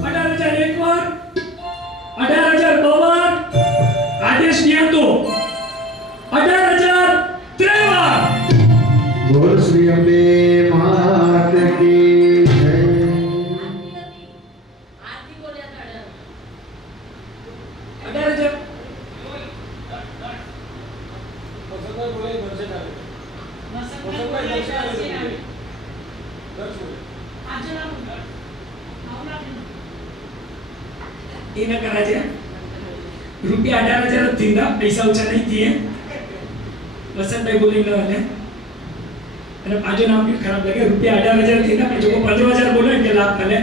18,000 एक बार 18,000 दो बार आदेश दिया तो 18,000 तीन बार बोल श्री अम्बे मात की जय आरती बोल्या था 18,000 ये ना करा जाए रुपया 18,000 तीनदा पैसा ऊंचा नहीं दिए वसंत भाई बोली ना वाले અને પાછો નામ બી ખરાબ લાગે રૂપિયા 18,000 થઈને પણ જો 15,000 બોલે એટલે લાભ મળે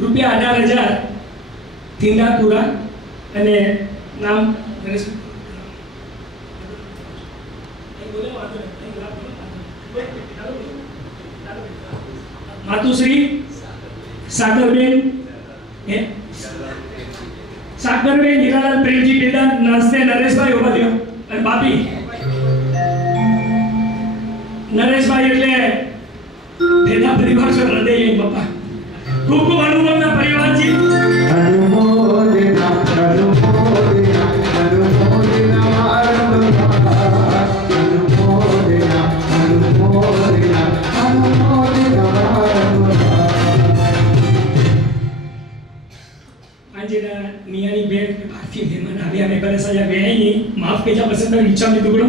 રૂપિયા 18,000 થીંડા પૂરા અને નામ ગણેશ માતુશ્રી સાગરબેન હીરાલાલ પ્રેમજી પેદા નમસ્તે નરેશભાઈ ઉભા થયો અને બાપી નરેશભાઈ એટલે ભેદા પરિવાર છે હૃદય બાપા ખૂબ ખૂબ અનુભવના પરિવારજી अनुमोदना अनुमोदना अनुमोदना अनुमोदना બહારથી મહેમાન આવ્યા મેં કદાચ આજે ગયા નહીં, માફ કહેજા પસંદ ઈચ્છા લીધું ગણો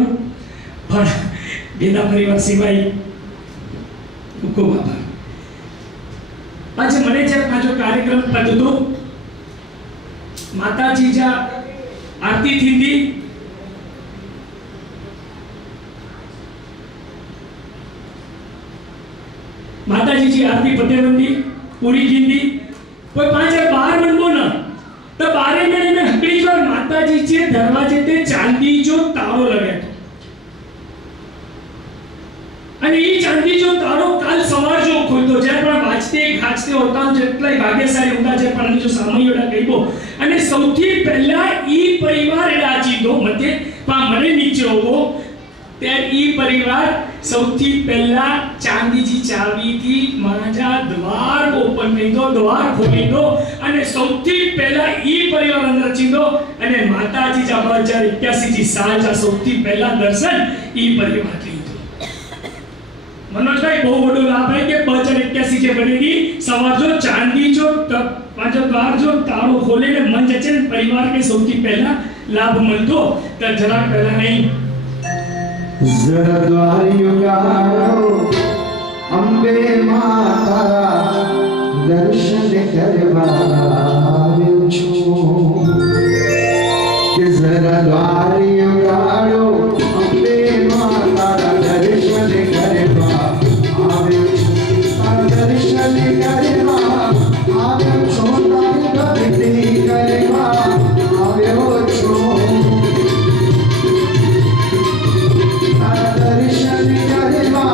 પણ ગેદા પરિવાર સિવાય ખૂબ ખૂબ આભાર. આજે મને જે પાછો કાર્યક્રમ પતતો માતાજી જા આરતી થીંદી माताजी जी आरती पतेवंदी पूरी थींदी कोई 5-12 बनबो न तो 12 महीने में हकड़ी बार माताजी जे दरवाजे ते चांदी जो तारो लगे અને ઈ ચાંદી જો તારો કાલ સવાર જો ખોલતો જાય પણ વાંચતે હોતા જેટલાય ભાગ્યશાળી હોતા છે પણ જો સામયડા કહીબો અને સૌથી પહેલા ઈ પરિવાર એડા ચીધો મતે પા મને નીચે હોવો ત્યારે ઈ પરિવાર સૌથી પહેલા ચાંદીજી ચાવીથી માજા દ્વાર ઓપન કરી દો, દ્વાર ખોલી દો અને સૌથી પહેલા ઈ પરિવાર અંદર ચીધો અને માતાજી જા 2081 જી સાલ જા સૌથી પહેલા દર્શન ઈ પરિવાર કરી દો. मनोज भाई बहुत बड़ो लाभ है कि 2081 जे बनेगी सवार जो चांदी जो पांच द्वार जो तारो खोले ने मन जचन परिवार के सौથી पहला लाभ मिलतो त जरा पहला नहीं जरा द्वार युगारो अंबे माता दर्शन करवा આવ્યો છું કે जरा द्वार युगारो अंबे माता दर्शन करवा दर्शन करवा આવ્યો છું તારી ભક્તિ કરવા આવ્યો છું દર્શન કરવા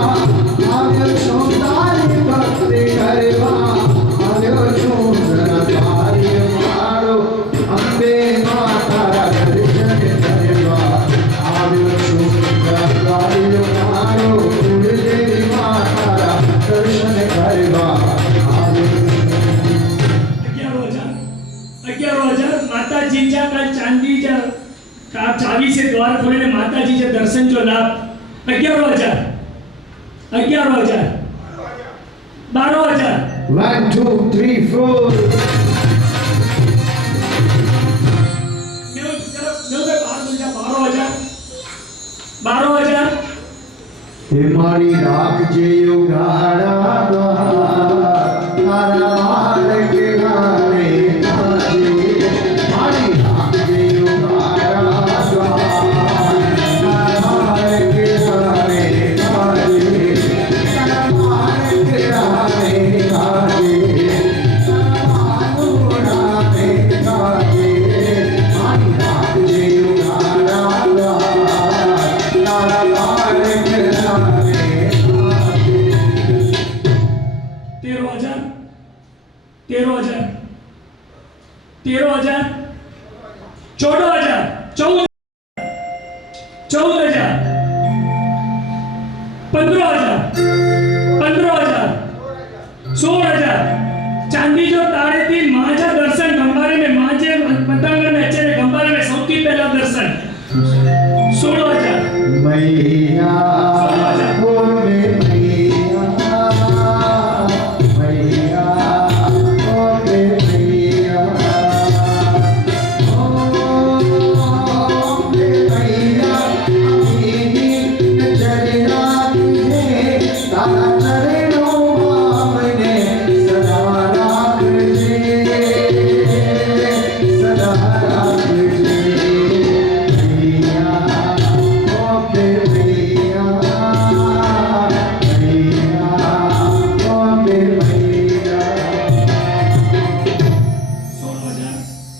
આવ્યો છું તારી ભક્તિ કરવા આવ્યો છું જરા તારી મારો અંબે માતા દર્શન કરવા આવ્યો છું જરા તારી મારો કુળદેવી માતા दर्शन करवा 11,000 माताजी जा का चांदी जा का चावी से द्वार खोले ने माताजी जा दर्शन जो लाभ 11,000 12,000 1 2 3 4 12,000 हे मारी राख जे उगाड़ा तारा माल के गाने नाचे मारी राख जे उगाड़ा तारा माल के गाने नाचे तारा माल के गाने नाचे तारा माल उड़ाने नाचे मारी राख जे उगाड़ा तारा माल के 13,000 14,000 14,000 15,000 16,000 चांदी जो तारे थी माजा दर्शन गंबारे में माजे पतंग में चले गंबारे में सौથી पहला दर्शन 16,000 मैया ओ मैया मैया ओ मैया ओ मैया अभी नजर आती है तारा